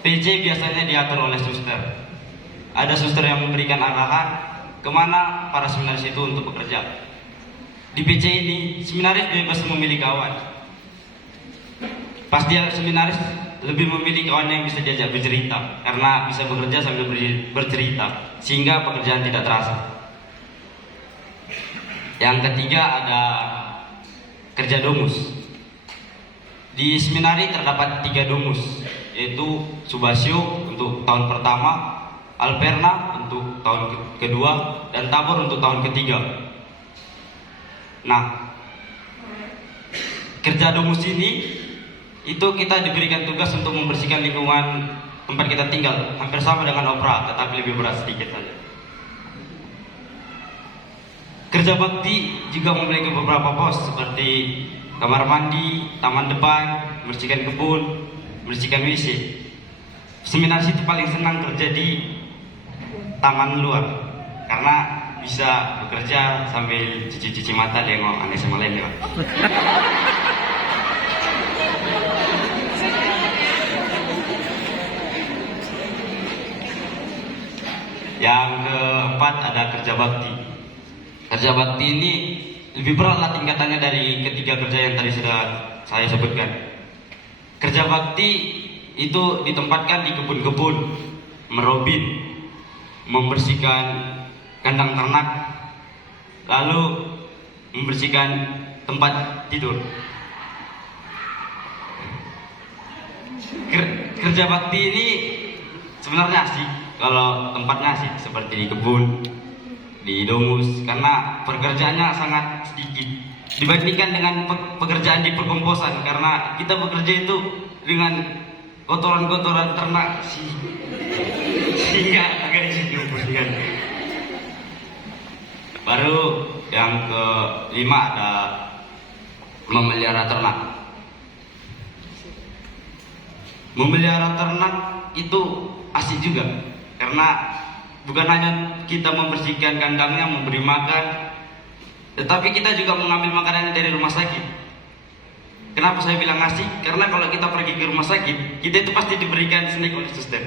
PC biasanya diatur oleh suster. Ada suster yang memberikan arahan kemana para seminaris itu untuk bekerja. Di PC ini, seminaris bebas memilih kawan. Pasti seminaris lebih memilih kawan yang bisa diajak bercerita, karena bisa bekerja sambil bercerita, sehingga pekerjaan tidak terasa. Yang ketiga ada kerja domus. Di seminari terdapat 3 domus, yaitu Subasio untuk tahun pertama, Alperna untuk tahun kedua, dan Tabor untuk tahun ketiga. Nah, kerja domus ini itu kita diberikan tugas untuk membersihkan lingkungan tempat kita tinggal, hampir sama dengan opera, tetapi lebih berat sedikit saja. Kerja bakti juga memiliki beberapa pos seperti kamar mandi, taman depan, membersihkan kebun, membersihkan WC. Seminaris itu paling senang kerja di taman luar karena bisa bekerja sambil cuci-cuci mata nengok aneh sama lain ya. Yang keempat ada kerja bakti. Kerja bakti ini lebih beratlah tingkatannya dari ketiga kerja yang tadi sudah saya sebutkan. Kerja bakti itu ditempatkan di kebun-kebun, merobit, membersihkan kandang ternak, lalu membersihkan tempat tidur. Kerja bakti ini sebenarnya asik kalau tempatnya asik seperti di kebun, di domus, karena pekerjaannya sangat sedikit dibandingkan dengan pekerjaan di perkomposan, karena kita bekerja itu dengan kotoran-kotoran ternak sehingga agak disitu bersihkan. Baru yang kelima ada memelihara ternak. Memelihara ternak itu asik juga, karena bukan hanya kita membersihkan kandangnya, memberi makan, tetapi kita juga mengambil makanannya dari rumah sakit. Kenapa saya bilang asik? Karena kalau kita pergi ke rumah sakit, kita itu pasti diberikan snack oleh suster.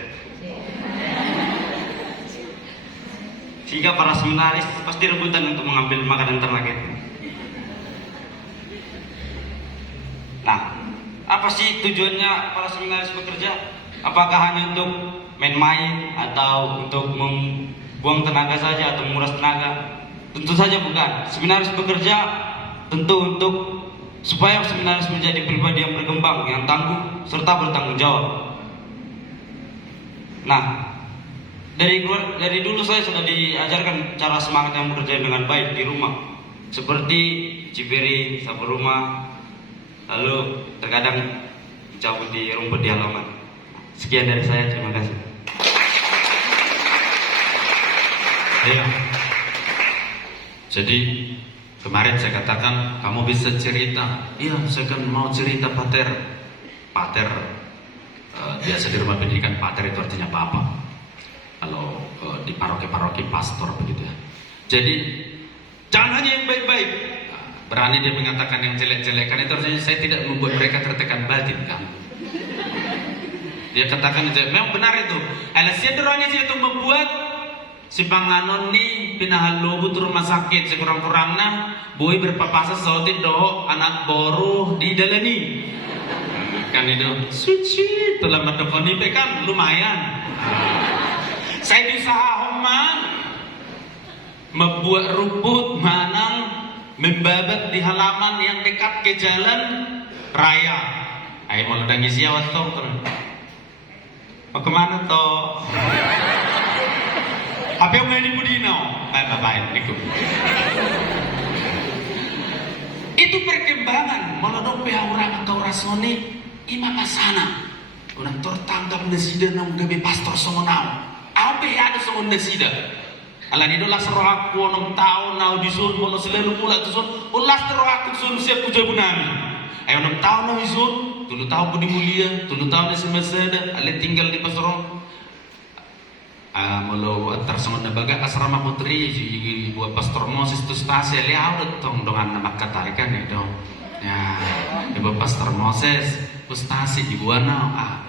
Sehingga para seminaris pasti rebutan untuk mengambil makanan ternak itu. Nah, apa sih tujuannya para seminaris bekerja? Apakah hanya untuk main-main atau untuk membuang tenaga saja atau menguras tenaga? Tentu saja bukan. Seminaris bekerja tentu untuk supaya seminaris menjadi pribadi yang berkembang, yang tangguh serta bertanggung jawab. Nah, dari dulu saya sudah diajarkan cara semangat yang bekerja dengan baik di rumah, seperti cipiri, sapu rumah, lalu terkadang cabut di rumput di halaman. Sekian dari saya, terima kasih. Iya. Jadi kemarin saya katakan kamu bisa cerita. Iya, saya kan mau cerita pater. Pater biasa di rumah pendidikan pater itu artinya papa. Kalau di paroki-paroki pastor begitu ya. Jadi jangan hanya yang baik-baik. Berani dia mengatakan yang jelek-jelek, karena itu artinya saya tidak membuat mereka tertekan batin kan. Dia katakan itu memang benar itu. Alasan dorongnya sih itu membuat si panganon ni pinahalobot rumah sakit sekurang-kurangnya boy berpapasa sautin doh anak boruh di dalani. Kan itu sweet telah madokoni kan lumayan. Saya diusaha homang membuat rumput manang membabat di halaman yang dekat ke jalan raya. Ayo mau udah ngisi awat toh kan? Mau kemana toh? Apa yang mau dipudino? Bye. Itu perkembangan melodok orang atau rasoni ima pasana. Unang tertangkap nasida nang gabi pastor somonau. Apa ada somon nasida? Alan itu lah seroh aku nong tahun nau disun mono selalu mula disun. Ulas teroh aku sun siap puja bunami. Ayo nong tahun nau disun. Tulu tahun pun mulia. Tulu tahun di semeseda. Ale tinggal di pasoro. Mulu tersongon na baga asrama putri buat pastor Moses tu stasi ali awet tong dongan nama katarikan itu ya ibu pastor Moses pustasi ibu ana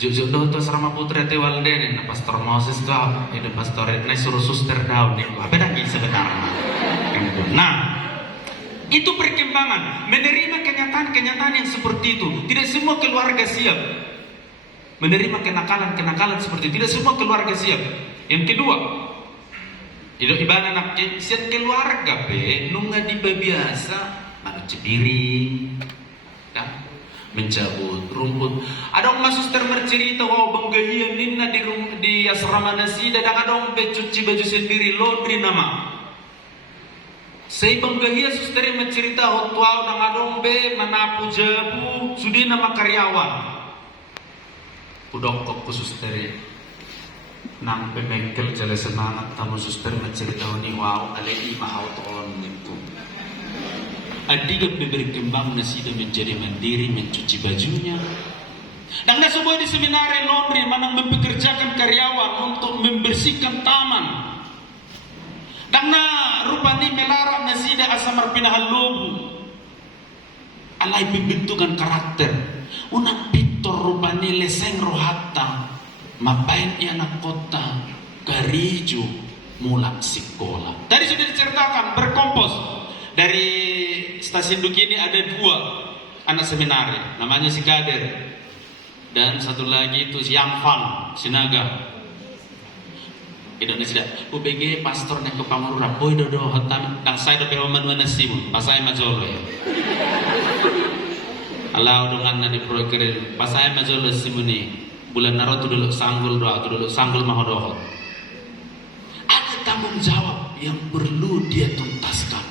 jujur do tu asrama putri te walden na pastor Moses tu itu pastor na suruh suster daun itu apa lagi sebenarnya. Nah, itu perkembangan menerima kenyataan-kenyataan yang seperti itu. Tidak semua keluarga siap menerima kenakalan seperti itu. Tidak semua keluarga siap. Yang kedua, hidup ibadah anak siap keluarga nunga di biasa mana cepiring kan mencabut rumput. Ada orang suster bercerita wow banggahian nina di asrama nasida dan ada orang cuci baju sendiri laundry nama Saya bangga susteri mencerita hotuau nang adong be manapu jabu sudi nama karyawan. Udok kok susteri nang bebengkel jale semangat tamu susteri mencerita ni wow alai mahau ton niku. Adik berkembang nasi dan menjadi mandiri mencuci bajunya. Dan sebuah di seminari laundry manang mempekerjakan karyawan untuk membersihkan taman. Dan rupanya melarang nasida asamar pinahal lobu. Alai pembentukan karakter. Unang pitor rupanya leseng rohata. Mapain anak kota. Garijo mulak sekolah. Tadi sudah diceritakan berkompos. Dari stasiun Duki ini ada 2 anak seminari. Namanya si Kader. Dan satu lagi itu si Yangfang, Sinaga. Indonesia, UBG pastor nek ke Pamurura, boy dodo hotan, dan saya do pewaman manasimu, pasai majolo ya. Allah dengan nani proker, pasai majolo simuni, bulan naro tu dulu sanggul doa, tu dulu sanggul mahodoh. Ada tanggung jawab yang perlu dia tuntaskan.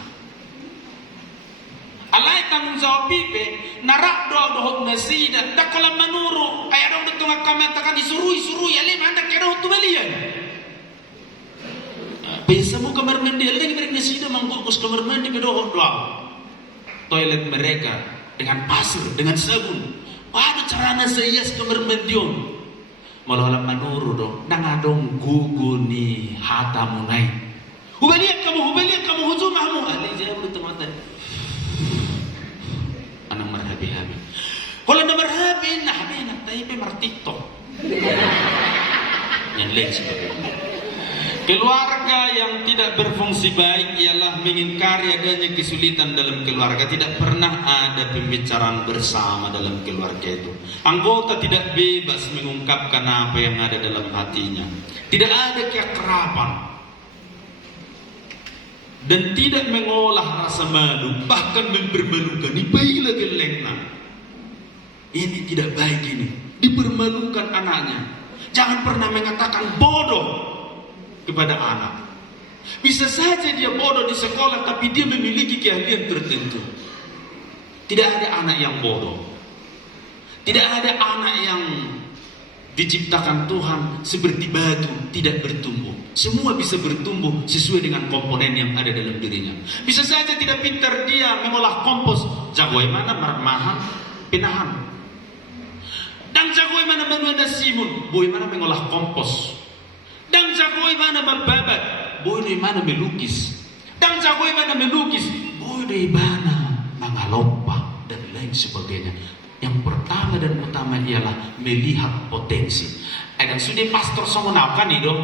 Alai tanggung jawab pipe, narak doa dohok nasida, tak kalau menuru, ayah dong ditungak kamatakan disuruh, ya lima anda kira untuk belian. Bisa mu kamar mandi, lagi mereka nasida mangkukos kamar mandi bedohok doa. Toilet mereka dengan pasir, dengan sabun. Ada carana seias kamar mandion. Malah menuru dong, nang adong gugu ni hatamu naik. Hubaliak kamu hujumahmu. Alai jawab bertemu tadi. Anang marhabi-habi. Kalau na marhabi, nak tayo martiktok. Yang lain sebagainya. Keluarga yang tidak berfungsi baik ialah mengingkari adanya kesulitan dalam keluarga. Tidak pernah ada pembicaraan bersama dalam keluarga itu. Anggota tidak bebas mengungkapkan apa yang ada dalam hatinya. Tidak ada keakraban. Dan tidak mengolah rasa malu, bahkan mempermalukan. Ipailah gelengna. Ini tidak baik ini. Dipermalukan anaknya. Jangan pernah mengatakan bodoh kepada anak. Bisa saja dia bodoh di sekolah, tapi dia memiliki keahlian tertentu. Tidak ada anak yang bodoh. Tidak ada anak yang diciptakan Tuhan seperti batu, tidak bertumbuh. Semua bisa bertumbuh sesuai dengan komponen yang ada dalam dirinya. Bisa saja tidak pintar dia mengolah kompos, jago mana marmahan, penahan. Dan jago mana menuada simun, boy mana mengolah kompos. Dan jago mana membabat, boy mana melukis. Dan jago mana melukis, boy mana mengalompa dan lain sebagainya. Yang pertama dan utama ialah melihat potensi. Dan sudah pastor sama nakan nih dong.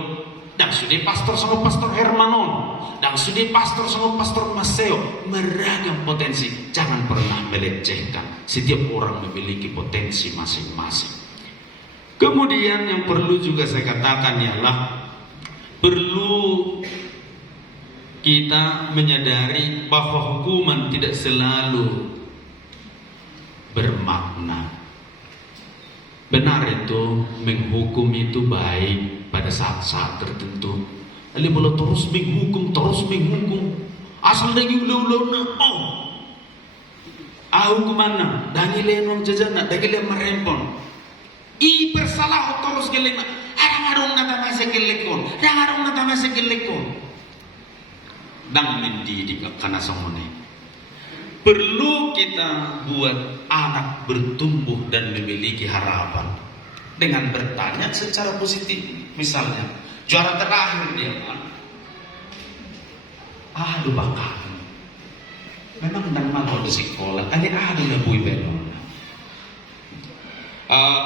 Dan sudah pastor sama pastor Hermanon. Dan sudah pastor sama pastor Maseo. Meragam potensi. Jangan pernah melecehkan. Setiap orang memiliki potensi masing-masing. Kemudian yang perlu juga saya katakan ialah perlu kita menyadari bahwa hukuman tidak selalu bermakna. Benar itu, menghukum itu baik pada saat-saat tertentu. Ali boleh terus menghukum. Asal lagi ulau-ulau na, aku mana? Dangi lenong jajana, dangi le merempon. I bersalah terus gelena. Arang-arang nata masih gelekon. Dang mendidik karena somone. Perlu kita buat anak bertumbuh dan memiliki harapan dengan bertanya secara positif. Misalnya, juara terakhir dia kan, aduh bakal, memang nang mau di sekolah, aduh na bui belon.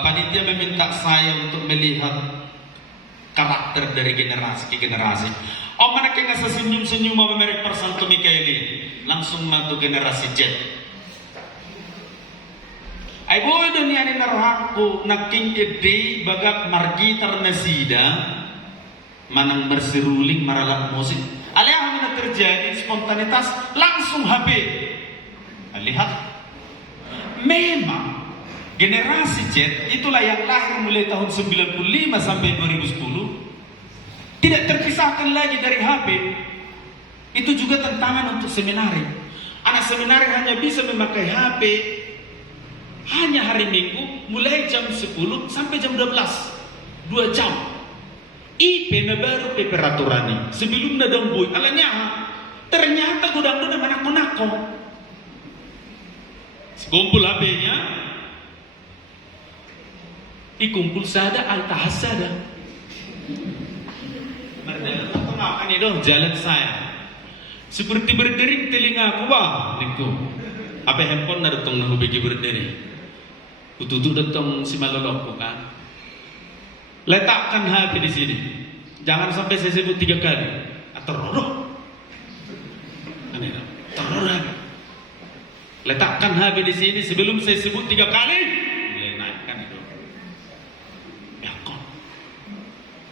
Panitia meminta saya untuk melihat karakter dari generasi ke generasi. Oh, mana kena sesenyum-senyum mau memerek persan to Mikaeli. Langsung matu generasi Z. Ay boy dunia ni narhaku naking ide bagak margitar nasida manang berseruling maralat musik. Alih na terjadi spontanitas langsung HP. Lihat, memang generasi Z itulah yang lahir mulai tahun 95 sampai 2010 tidak terpisahkan lagi dari HP. Itu juga tantangan untuk seminari. Anak seminari hanya bisa memakai HP hanya hari Minggu mulai jam 10 sampai jam 12. 2 jam. IP na baru pe peraturan sebelum na dambui alanya ternyata gudang na manako-nako. Kumpul HP-nya dikumpul sada al-tahas sada. Merdeka atau makan itu jalan saya. Seperti berdering telinga aku wah niku. Apa handphone na datang na hubigi berdering. Kututu datang si malolok bukan. Letakkan HP di sini. Jangan sampai saya sebut 3 kali. Teroroh. Teroroh. Letakkan HP di sini sebelum saya sebut 3 kali. Naikkan itu. Ya kok.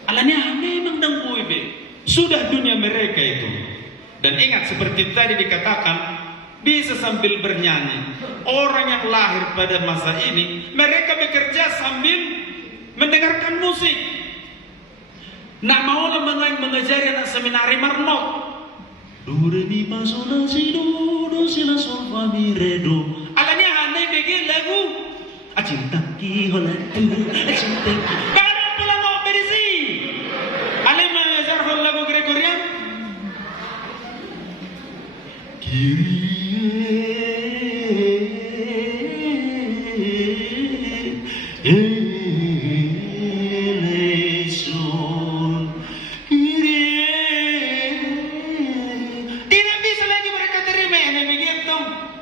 Alanya memang dangkui be. Sudah dunia mereka itu. Dan ingat seperti tadi dikatakan, bisa sambil bernyanyi. Orang yang lahir pada masa ini, mereka bekerja sambil mendengarkan musik. Nak mau mengajari anak seminari marmok. Do re mi fa sol la si do si la sol fa mi re do. Alanya aneh bikin lagu. Acinta ki holatu, acinta ki. Kalau pulang mau berisi. Aleh mengajar lagu Gregorian.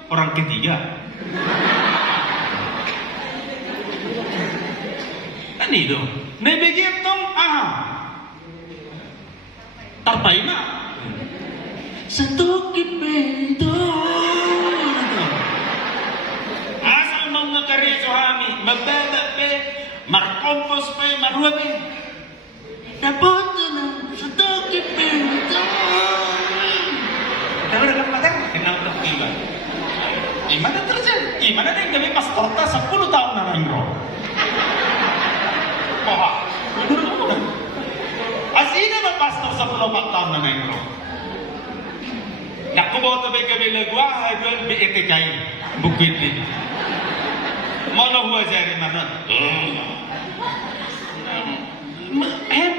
Orang ketiga ani dong nebegetong tarpaina satu kipento asal mau ngekarya suami mababa pe markompos pe marua pe dapat na satu kipento kalau dengan pacar kenapa tiba. Gimana terjadi? Gimana nih kami pas kota 10 tahun narangro? Wah, udah. Asina na pastor 10 tahun narangro. Nak bawa tu bela gua, jual BET kain, bukit ni. Mana gua jari mana?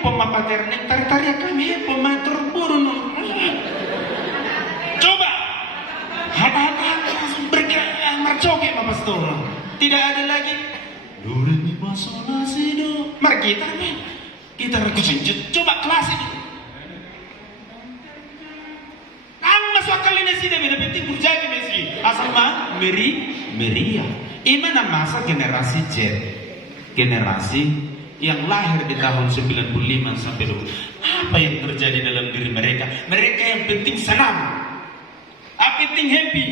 Pemapater nih tarik kami pemater coba. Hata-hata marcoke Pak Pastor. Tidak ada lagi. Do re mi fa sol la si do. Mari kita rekusenjut. Coba kelas itu. Ang masuk akal ini sih deh. Penting berjaga mesti. Asal mah meria. Imana masa generasi Z. Generasi yang lahir di tahun 95 sampai 20. Apa yang terjadi dalam diri mereka? Mereka yang penting senang. Penting happy.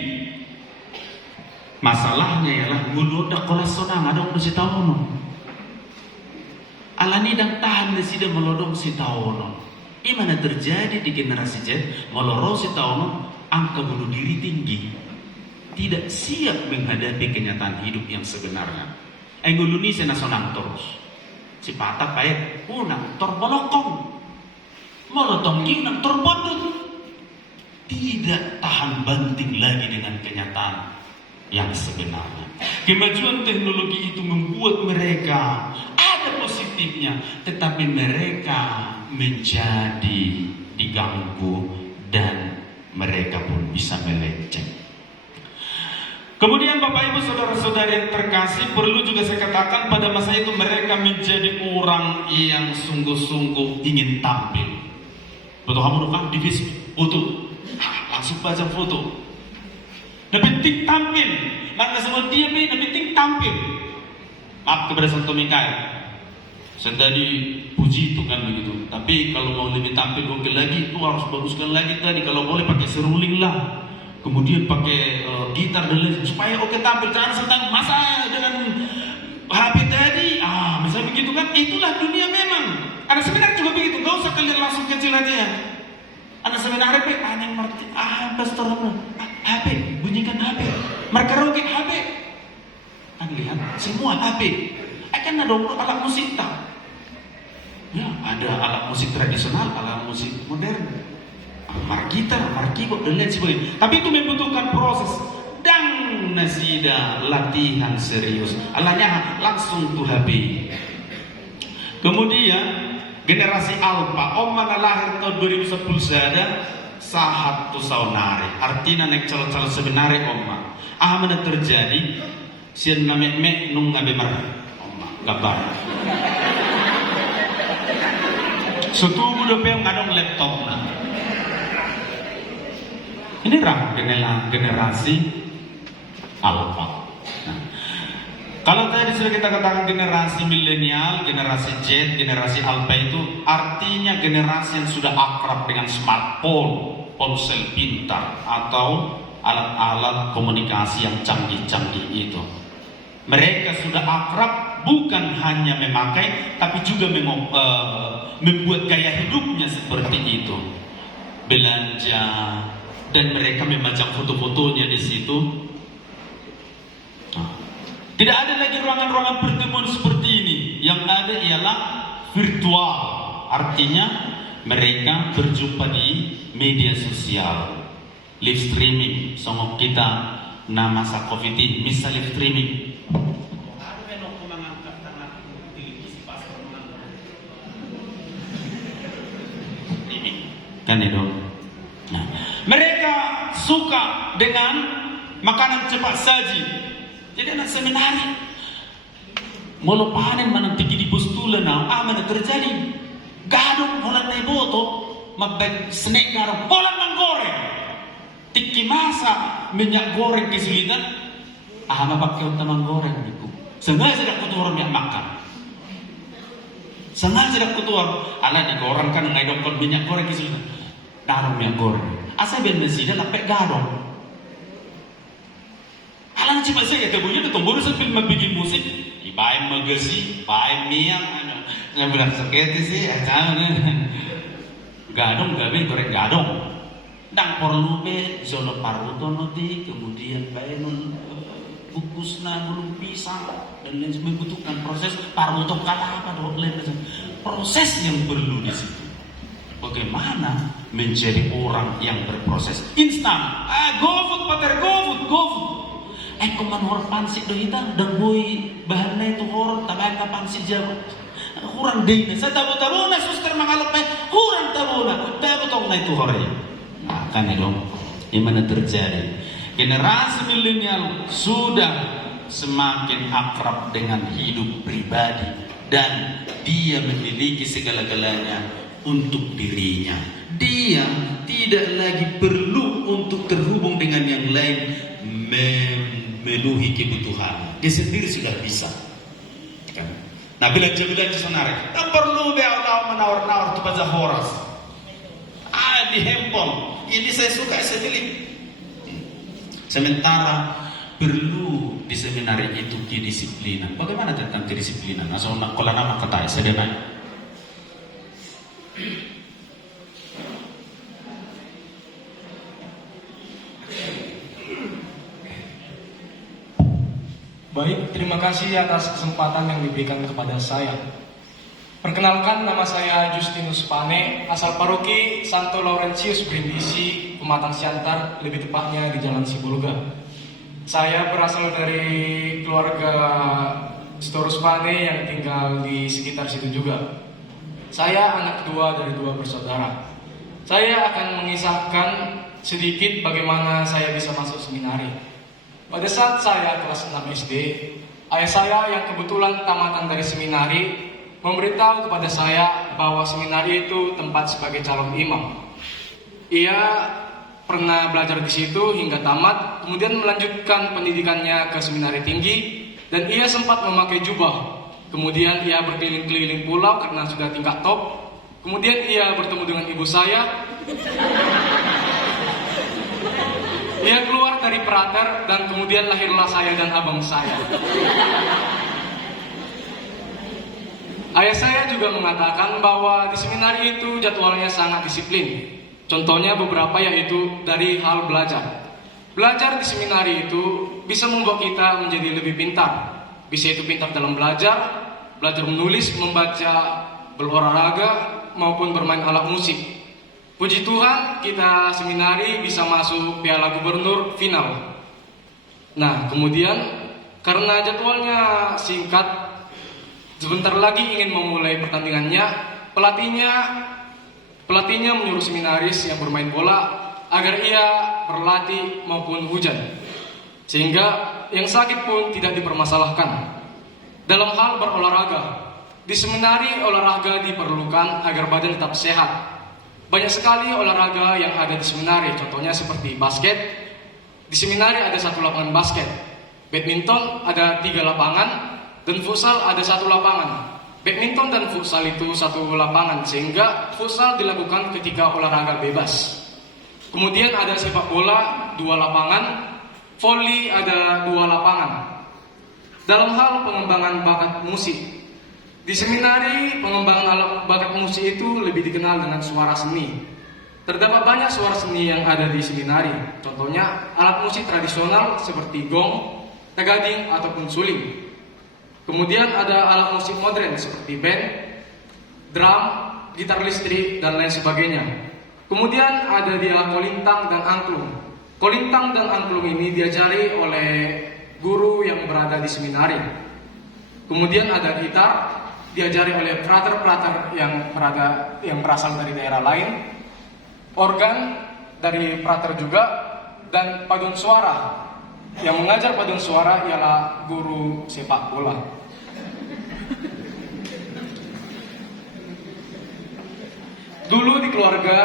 Masalahnya ialah nguludak kolas sonang adong si tawono. Alani dang tahan si de melodong si tawono. Imana terjadi di generasi Z, meloro si tawono angka bunuh diri tinggi. Tidak siap menghadapi kenyataan hidup yang sebenarnya. Nguluni sena sonang terus. Si patak baik punang torbolokong. Molotong ginang torbodut. Tidak tahan banting lagi dengan kenyataan yang sebenarnya. Kemajuan teknologi itu membuat mereka ada positifnya, tetapi mereka menjadi diganggu dan mereka pun bisa melenceng. Kemudian Bapak Ibu saudara-saudari yang terkasih, perlu juga saya katakan pada masa itu mereka menjadi orang yang sungguh-sungguh ingin tampil. Betul kamu kan di Facebook foto, langsung baca foto. Nah penting tampil, maka semua dia nah penting tampil. Maaf kepada Santo Mikael, saya tadi puji itu kan begitu. Tapi kalau mau lebih tampil oke lagi, itu harus baguskan lagi tadi. Kalau boleh pakai seruling lah, kemudian pakai gitar dan lain supaya oke tampil. Jangan setang masa dengan HP tadi, misalnya begitu kan. Itulah dunia memang. Ada seminar juga begitu, gak usah kalian langsung kecil aja ya. Ada seminar HP, aneh ngerti, pastor HP, bunyikan HP. Mereka rogi HP. Kan lihat, semua HP. Kan ada alat musik tak? Ya, ada alat musik tradisional, alat musik modern. gitar, keyboard dan lain sebagainya. Tapi itu membutuhkan proses dan nasida latihan serius. Alahnya langsung tuh HP. Kemudian generasi Alpha, mana lahir tahun 2010 saja sahat tu saunare. Artinya nek calon-calon sebenarnya mana terjadi sian namek nung ngabe marah. Gabar. Setuju dope ngadong laptop na. Ini generasi Alpha. Nah, kalau tadi sudah kita katakan generasi milenial, generasi Z, generasi Alpha itu artinya generasi yang sudah akrab dengan smartphone, ponsel pintar atau alat-alat komunikasi yang canggih-canggih itu. Mereka sudah akrab bukan hanya memakai, tapi juga membuat gaya hidupnya seperti itu. Belanja, dan mereka memajang foto-fotonya di situ. Tidak ada lagi ruangan-ruangan pertemuan seperti ini. Yang ada ialah virtual. Artinya mereka berjumpa di media sosial, live streaming. Songok kita nama sa COVID ini bisa live streaming. Kan itu. Nah, mereka suka dengan makanan cepat saji. Jadi anak seminari mau panen mana tinggi di postulan mana terjadi gadong holan nai boto mabek snack garong holan menggoreng tiki masa minyak goreng kesulitan pakai utama goreng itu sengaja dak kotor minyak makan sengaja dak kotor ala digoreng kan ngai dokon minyak goreng kesulitan darong minyak goreng asa ben mesida lapek gadong. Alang cuma saya kebunya itu tombol sambil membuat musik, ibaim magasi, ibaim miang, yang bilang sakit sih, gadong gabe goreng gadong, dang perlu be zona paruto nanti, kemudian bainun kukus na belum pisang dan lain sebagainya membutuhkan proses paruto kata apa dok lain proses yang perlu di situ. Bagaimana menjadi orang yang berproses instan? GoFood, pater GoFood. Kuman horor pansik do kita dan boy bahannya itu horor tabahan ka pansik jago kurang deh sa tabu na suster mangalap kurang tabu tong na itu horor ya kan dong gimana terjadi generasi milenial sudah semakin akrab dengan hidup pribadi dan dia memiliki segala-galanya untuk dirinya. Dia tidak lagi perlu untuk terhubung dengan yang lain memenuhi kebutuhan. Dia sendiri sudah bisa. Kan? Nah belanja senare, tak perlu Allah menawar-nawar tu baca horas. Di handphone. Ini saya suka saya beli. Sementara perlu di seminar itu kedisiplinan. Bagaimana tentang kedisiplinan? Asal nak kola nama kata saya dengar. Baik, terima kasih atas kesempatan yang diberikan kepada saya. Perkenalkan, nama saya Justinus Pane, asal paroki Santo Laurentius Brindisi, Pematang Siantar, lebih tepatnya di Jalan Sibolga. Saya berasal dari keluarga Storus Pane yang tinggal di sekitar situ juga. Saya anak kedua dari 2 bersaudara. Saya akan mengisahkan sedikit bagaimana saya bisa masuk seminari. Pada saat saya kelas 6 SD, ayah saya yang kebetulan tamatan dari seminari memberitahu kepada saya bahwa seminari itu tempat sebagai calon imam. Ia pernah belajar di situ hingga tamat, kemudian melanjutkan pendidikannya ke seminari tinggi, dan ia sempat memakai jubah. Kemudian ia berkeliling-keliling pulau karena sudah tingkat top. Kemudian ia bertemu dengan ibu saya. Ia keluar dari prater dan kemudian lahirlah saya dan abang saya. Ayah saya juga mengatakan bahwa di seminari itu jadwalnya sangat disiplin. Contohnya beberapa yaitu dari hal belajar. Belajar di seminari itu bisa membuat kita menjadi lebih pintar. Bisa itu pintar dalam belajar menulis, membaca, berolahraga, maupun bermain alat musik. Puji Tuhan, kita seminari bisa masuk Piala Gubernur final. Nah, kemudian karena jadwalnya singkat, sebentar lagi ingin memulai pertandingannya, pelatihnya menyuruh seminaris yang bermain bola agar ia berlatih maupun hujan, sehingga yang sakit pun tidak dipermasalahkan. Dalam hal berolahraga, di seminari olahraga diperlukan agar badan tetap sehat. Banyak sekali olahraga yang ada di seminari, contohnya seperti basket. Di seminari ada 1 lapangan basket, badminton ada 3 lapangan, dan futsal ada 1 lapangan. Badminton dan futsal itu 1 lapangan, sehingga futsal dilakukan ketika olahraga bebas. Kemudian ada sepak bola 2 lapangan, voli ada 2 lapangan. Dalam hal pengembangan bakat musik, di seminari pengembangan alat bakat musik itu lebih dikenal dengan suara seni. Terdapat banyak suara seni yang ada di seminari. Contohnya alat musik tradisional seperti gong, tagading ataupun suling. Kemudian ada alat musik modern seperti band, drum, gitar listrik dan lain sebagainya. Kemudian ada dia kolintang dan angklung. Kolintang dan angklung ini diajari oleh guru yang berada di seminari. Kemudian ada gitar, diajari oleh frater-frater yang berasal dari daerah lain, organ dari frater juga, dan padun suara. Yang mengajar padun suara ialah guru sepak bola. Dulu di keluarga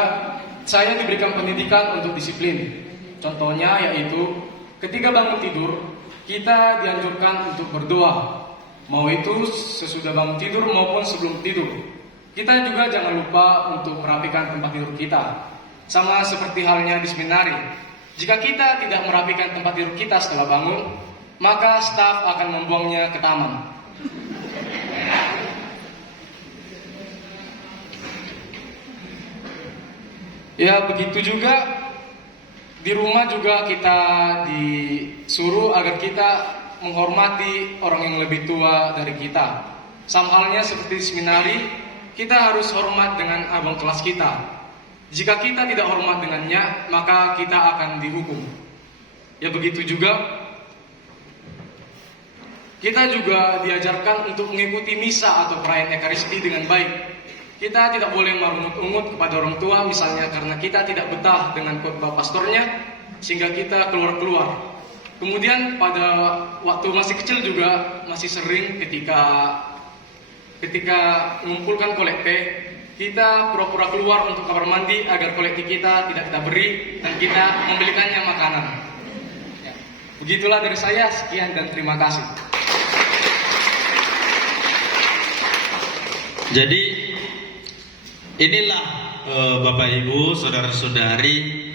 saya diberikan pendidikan untuk disiplin. Contohnya yaitu ketika bangun tidur kita dianjurkan untuk berdoa. Mau itu sesudah bangun tidur maupun sebelum tidur. Kita juga jangan lupa untuk merapikan tempat tidur kita. Sama seperti halnya di seminari. Jika kita tidak merapikan tempat tidur kita setelah bangun, maka staf akan membuangnya ke taman. Ya, begitu juga di rumah juga kita disuruh agar kita menghormati orang yang lebih tua dari kita. Sama halnya seperti di seminari, kita harus hormat dengan abang kelas kita. Jika kita tidak hormat dengannya, maka kita akan dihukum. Ya, begitu juga kita juga diajarkan untuk mengikuti misa atau perayaan Ekaristi dengan baik. Kita tidak boleh merungut-ungut kepada orang tua, misalnya karena kita tidak betah dengan khotbah pastornya, sehingga kita keluar-keluar. Kemudian pada waktu masih kecil juga masih sering ketika mengumpulkan kolekte, kita pura-pura keluar untuk kamar mandi agar kolekte kita tidak kita beri dan kita membelikannya makanan. Begitulah dari saya, sekian dan terima kasih. Jadi inilah Bapak Ibu, saudara-saudari,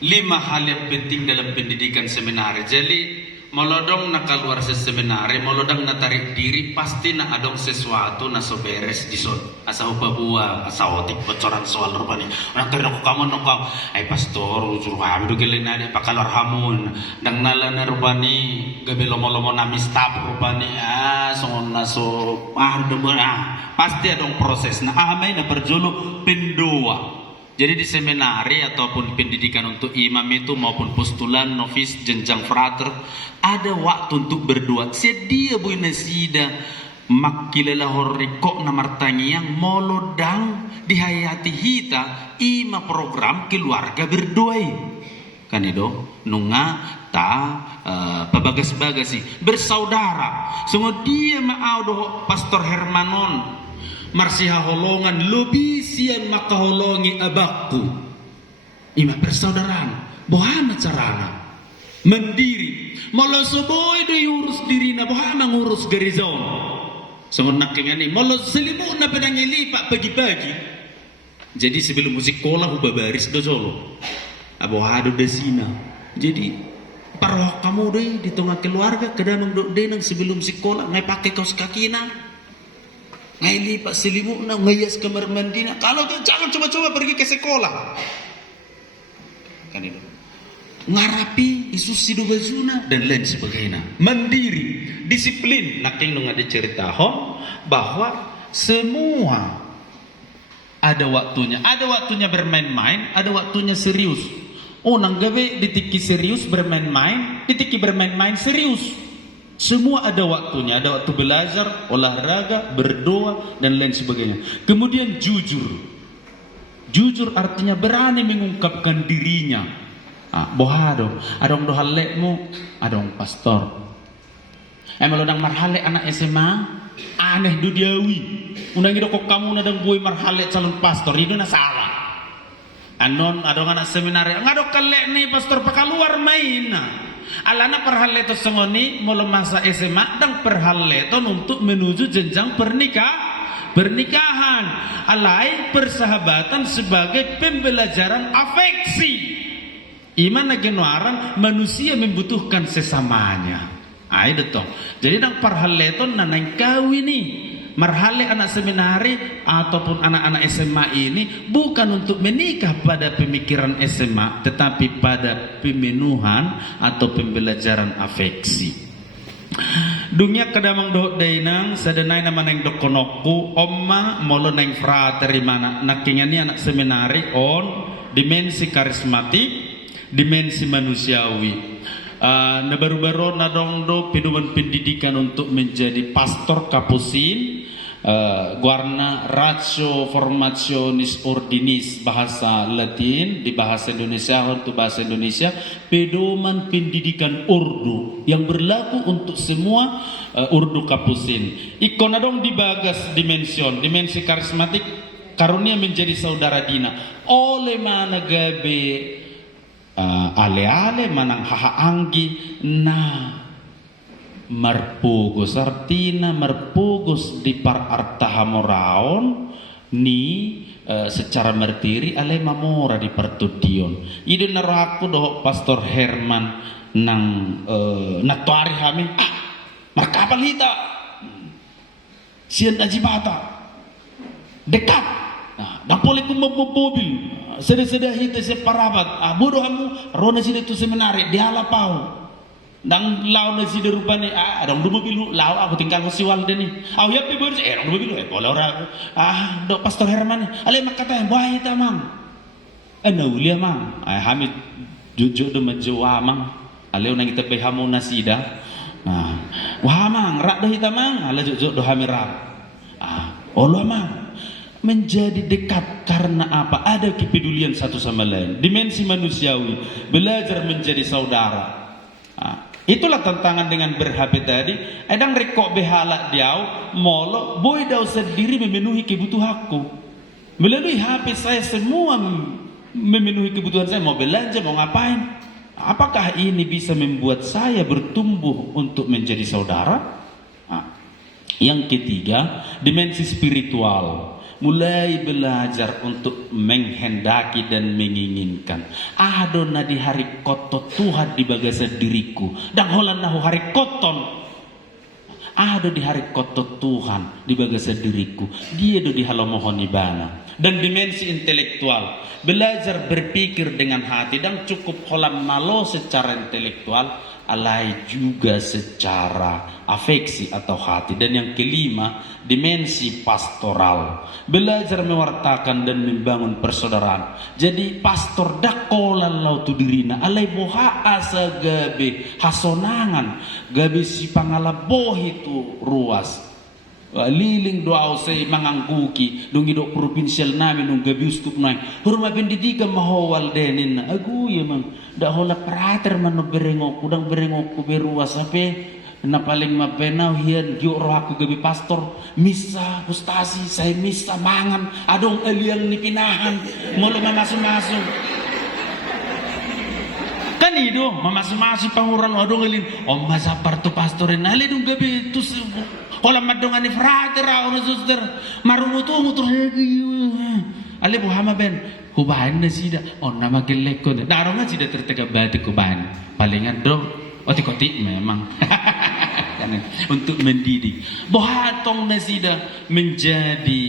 5 hal yang penting dalam pendidikan seminari. Jadi molodong na keluar se seminari, molodong na tarik diri, pasti na adong sesuatu na so beres di son. Asa upa buah, asa otik bocoran soal rupanya. Orang kira ko kamu nokam, ay pastor, suruh kami dugilin na di pakalor hamun. Dang nala na rupani, gabi lomo-lomo na mistap rupani. Pasti adong proses na amay na perjolo pendua. Jadi di seminari ataupun pendidikan untuk imam itu maupun postulan, novis, jenjang frater, ada waktu untuk berdoa. Sedia bu nasida makilala horriko na martangiang molodang dihayati hita ima program keluarga berdoa. Kan itu nunga ta pabagas-bagasi bersaudara. Sungguh dia maaudo Pastor Hermanon marsiha holongan lobisian makaholongi abakku. Ima persaudaraan bohama carana mandiri molosoboy do urus dirina bohama ngurus gerizon. Sungguh nakingani molos selimu na pedangili pak pagi-pagi. Jadi sebelum musik kola hubabaris do solo abohado desina. Jadi paroh kamu deh di tengah keluarga kedamang do denang sebelum sekolah ngai pakai kaos kaki na. Ngai lipat selimut na ngayas kamar mandi na. Kalau jangan coba-coba pergi ke sekolah. Kan itu. Ngarapi isu sidu bajuna dan lain sebagainya. Mandiri, disiplin. Naking nung ada cerita bahwa semua Ada waktunya bermain-main, ada waktunya serius. Oh, nang gawe ditiki serius bermain-main, ditiki bermain-main serius. Semua ada waktunya, ada waktu belajar, olahraga, berdoa, dan lain sebagainya. Kemudian jujur. Jujur artinya berani mengungkapkan dirinya. Bohado, adong dohalekmu, adong pastor. Melodang marhalek anak SMA, aneh dudiawi. Unang ido kok kamu nadang boy marhalek calon pastor, itu na salah. Anon adong anak seminari, ngadok kalek nih pastor pakaluar main. Alana perhale to sengoni mula masa SMA dan perhale to untuk menuju jenjang pernikahan. Alai persahabatan sebagai pembelajaran afeksi. Iman nagenwaran manusia membutuhkan sesamanya. Itu toh. Jadi dang perhale to nanang kawin nih. Marhale anak seminari ataupun anak-anak SMA ini bukan untuk menikah pada pemikiran SMA, tetapi pada pemenuhan atau pembelajaran afeksi. Dunia kadamang doh dainang sadanay naman ang dokonokku omma molo nang frater mana nakingani anak seminari on dimensi karismatik, dimensi manusiawi. Na baru-baru nadong do pedoman pendidikan untuk menjadi pastor kapusin, guarna ratio formationis ordinis bahasa Latin di bahasa Indonesia untuk bahasa Indonesia, pedoman pendidikan urdu yang berlaku untuk semua urdu kapusin. Ikon nadong dibagas dimensi karismatik karunia menjadi saudara dina oleh mana gabe ale-ale manang hahaanggi na marpugos artina marpugos di par artahamoraon ni secara martiri ale mamora di pertudion ide naraku doh pastor Herman nang natuari hami markapal hita sian ajibata dekat dah boleh kumobil sedih hita separabat bodoh kamu rona sida tu seminari diala pau dang law na sida rupani adang dumo bilu law aku tinggal ko siwal deni ya pe bor dang dumo bilu bola ora do pastor Herman ale makata buah hita mang ulia mang hamid jujo do majowa mang ale una kita be hamu nasida wah mang rak do hita mang ale jujo do hamira olo mang menjadi dekat karena apa? Ada kepedulian satu sama lain. Dimensi manusiawi, belajar menjadi saudara. Itulah tantangan dengan ber-HP tadi. Edang rekok behala diau, molo boy dau sendiri memenuhi kebutuhanku. Melalui HP saya semua memenuhi kebutuhan saya. Mau belanja, mau ngapain? Apakah ini bisa membuat saya bertumbuh untuk menjadi saudara? Yang ketiga, dimensi spiritual. Mulai belajar untuk menghendaki dan menginginkan. Adona di hari koto Tuhan di bagasa diriku. Dan holan nahu hari koton. Ado di hari koto Tuhan di bagasa diriku. Dia do di halamohon ibana. Dan dimensi intelektual. Belajar berpikir dengan hati. Dan cukup holam malo secara intelektual. Alai juga secara afeksi atau hati. Dan yang kelima, dimensi pastoral. Belajar mewartakan dan membangun persaudaraan. Jadi pastor dakolan lau tu dirina alai boha asa gabe hasonangan gabe si pangalaboh itu ruas. Liling doa usai mangangkuki dungi do provinsial namin nung gabi uskup naik hurma pendidikan mahawal denin agu ya mang dah hola prater mano berengok udang berengok beruas ape na paling mapenaw hian yo roh aku gabi pastor misa kustasi saya misa mangan adong aliang ni pinahan molo mamasuk-masuk kan itu mamasuk-masuk panguran adong alin masa parto pastorin ale dong gabi tu kolam madongan ni frater ono suster marumutu mutur ale buhama ben kubahan na sida nama gelek ko darongan sida tertega batu kubahan palingan do otik-otik memang untuk mendidik bohatong na sida menjadi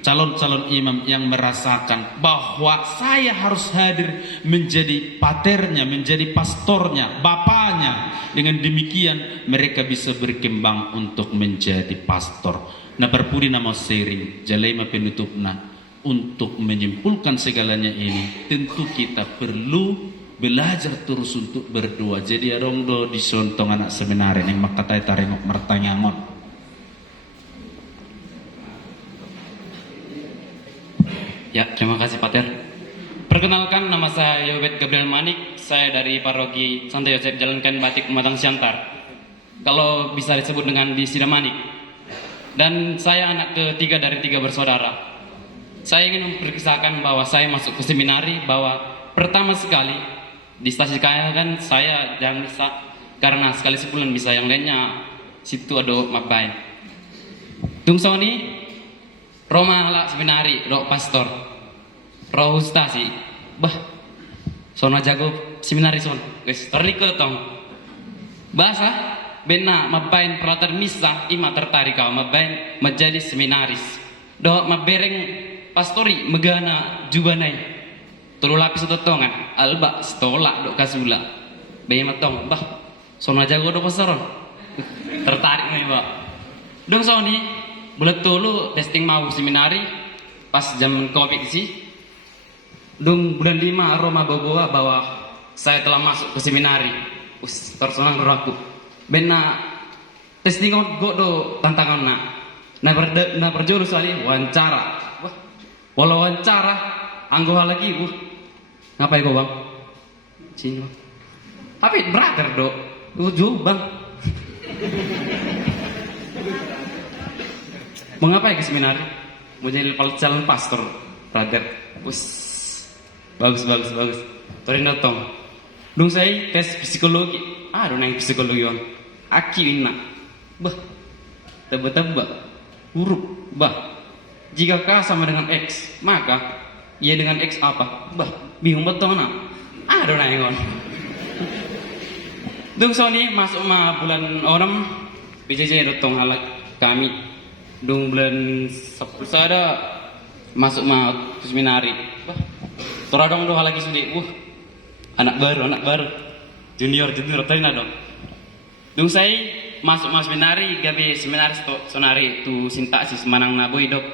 calon-calon imam yang merasakan bahwa saya harus hadir menjadi paternya, menjadi pastornya, bapaknya. Dengan demikian mereka bisa berkembang untuk menjadi pastor. Nah perpudi nama sering jalai ma penutupna untuk menyimpulkan segalanya ini, tentu kita perlu belajar terus untuk berdoa. Jadi arong do disontong anak seminari yang makatai tarengok mertanyangon. Ya, terima kasih Pater. Perkenalkan, nama saya Yobet Gabriel Manik. Saya dari Paroki Santo Yosef Jalankan Batik Pematang Siantar. Kalau bisa disebut dengan di Sida Manik. Dan saya anak ketiga dari 3 bersaudara. Saya ingin memperkisahkan bahwa saya masuk ke seminari, bahwa pertama sekali di stasi kaya kan saya jarang bisa, karena sekali sebulan bisa, yang lainnya situ ada mabai. Tung Sony Roma ala seminari do pastor roh stasi bah sona jago seminari son guys terlihat tong bahasa bena mabain peralatan misa ima tertarik kau mabain menjadi seminaris do mabereng pastori megana jubanai tulu lapis totongan alba stolak do kasula bayi matong bah sona jago do pastoron tertarik nih pak dong Sony bulan tulu testing mau seminari pas zaman covid sih dong bulan 5 Roma bawa bahwa saya telah masuk ke seminari tersenang rohku bena testing go do tantangan na perjuru sali wawancara walau wawancara anggo lagi ngapain kau bang Cina tapi brother do jauh bang mengapa ya ke seminari? Mau jadi calon pastor, brother. Bagus. Torin datang. Dong saya tes psikologi. Dong yang psikologi on. Aki inna. Bah. Teba-teba. Huruf. Bah. Jika K sama dengan X, maka ia dengan X apa? Bah. Bingung betul nak. Dong yang on. Dong Sony masuk bulan orang. BJJ datang halak kami. Dong bulan 10 ada masuk ke seminari. Wah, toradong doa lagi sudah. Anak baru. Junior tadi dong. Dong saya masuk seminari, gabe seminaris to sonari tu sintaksis manang naboy dok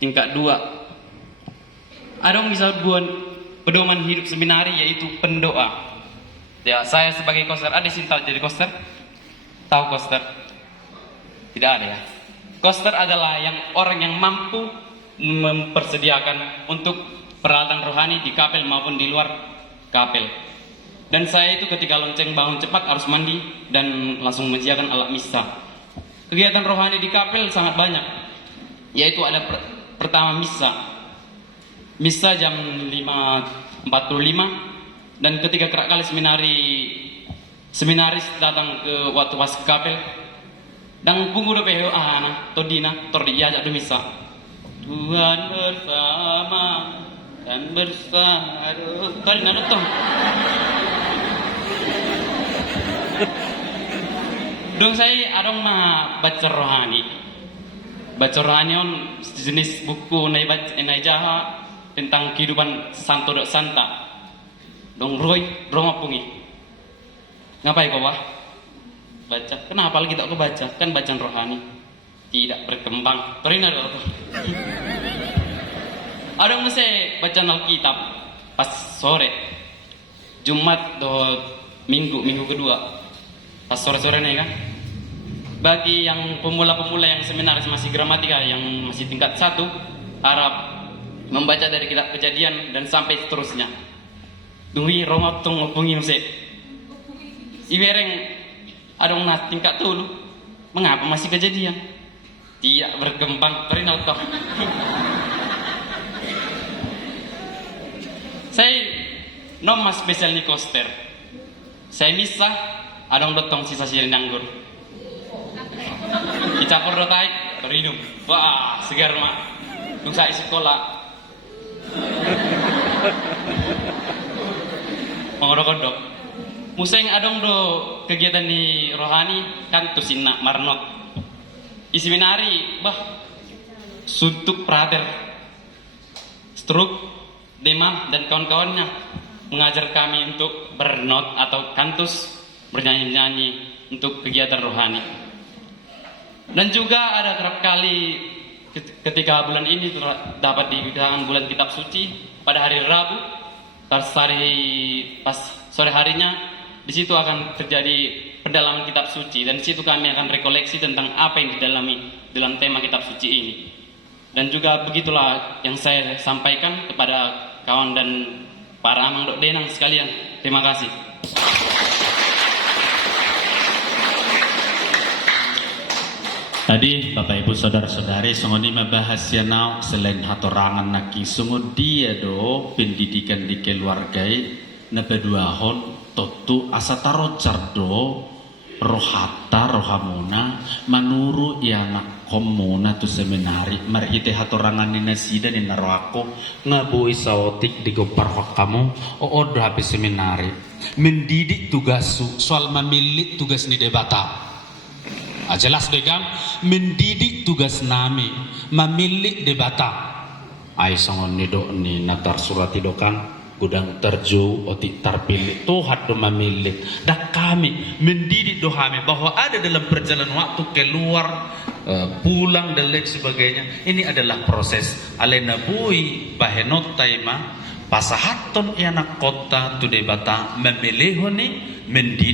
tingkat 2. Adong bisa buat pedoman hidup seminari yaitu pendoa. Ya, saya sebagai koster, ada sinta jadi koster? Tahu koster? Tidak ada ya. Koster adalah orang yang mampu mempersediakan untuk peralatan rohani di kapel maupun di luar kapel. Dan saya itu ketika lonceng bangun cepat harus mandi dan langsung menyediakan alat misa. Kegiatan rohani di kapel sangat banyak, yaitu ada pertama misa jam 5.45, dan ketika kerap kali seminaris datang ke waktu pas kapel. Dan punggu do peho todina diajak do misa. Tuhan bersama dan bersatu. Tadi nana tong. Dong saya adong baca rohani. Baca rohani on jenis buku nai jaha tentang kehidupan santo dok santa. Dong roma pungi. Ngapain kau wah? Baca. Kenapa lagi tak baca? Kan bacaan rohani tidak berkembang. Torina dong. Ada mesti bacaan Alkitab pas sore Jumat do minggu kedua pas sore nih kan. Bagi yang pemula yang seminaris masih gramatika yang masih tingkat 1 harap membaca dari kitab Kejadian dan sampai seterusnya. Dungi Roma tong ngopungi mesti. Iwereng adong tingkat dulu. Mengapa masih Kejadian? Tidak berkembang. Terinal toh. Saya nama spesial ni koster. Saya misa adong dotong sisa sirin anggur. Dicampur rotai, terinum. Wah, segar mak. Dung saya sekolah. Mengorok-orok. Museng adong do kegiatan di rohani kan tusinna marnok. Di seminari suntuk prater, struk, dema dan kawan-kawannya mengajar kami untuk bernot atau kantus bernyanyi-nyanyi untuk kegiatan rohani. Dan juga ada kerap kali ketika bulan ini dapat dikatakan bulan kitab suci pada hari Rabu, pas sore harinya di situ akan terjadi pendalaman kitab suci, dan di situ kami akan rekoleksi tentang apa yang didalami dalam tema kitab suci ini. Dan juga begitulah yang saya sampaikan kepada kawan dan para amang dok denang sekalian. Terima kasih. Tadi Bapak Ibu Saudara-saudari songoni membahas ya nau selain hatorangan naki sungguh dia do pendidikan di keluargai na peduahon totu asataro cardo rohata rohamuna manuru anak komuna tu seminari marhite hatorangan ni nasida ni naroako ngabui saotik di gopar kamu odo habis seminari mendidik tugasu soal memilih tugas ni debata. Jelas begang mendidik tugas nami memilih debata. Ai songon ni do ni natar surat idokan gudang terju otik terpilih Tuhan do memilih. Dah kami mendidik dohami bahwa ada dalam perjalanan waktu keluar pulang dan lain sebagainya. Ini adalah proses alena bui bahenot taima pasahaton anak kota tu debata memilih ni mendidik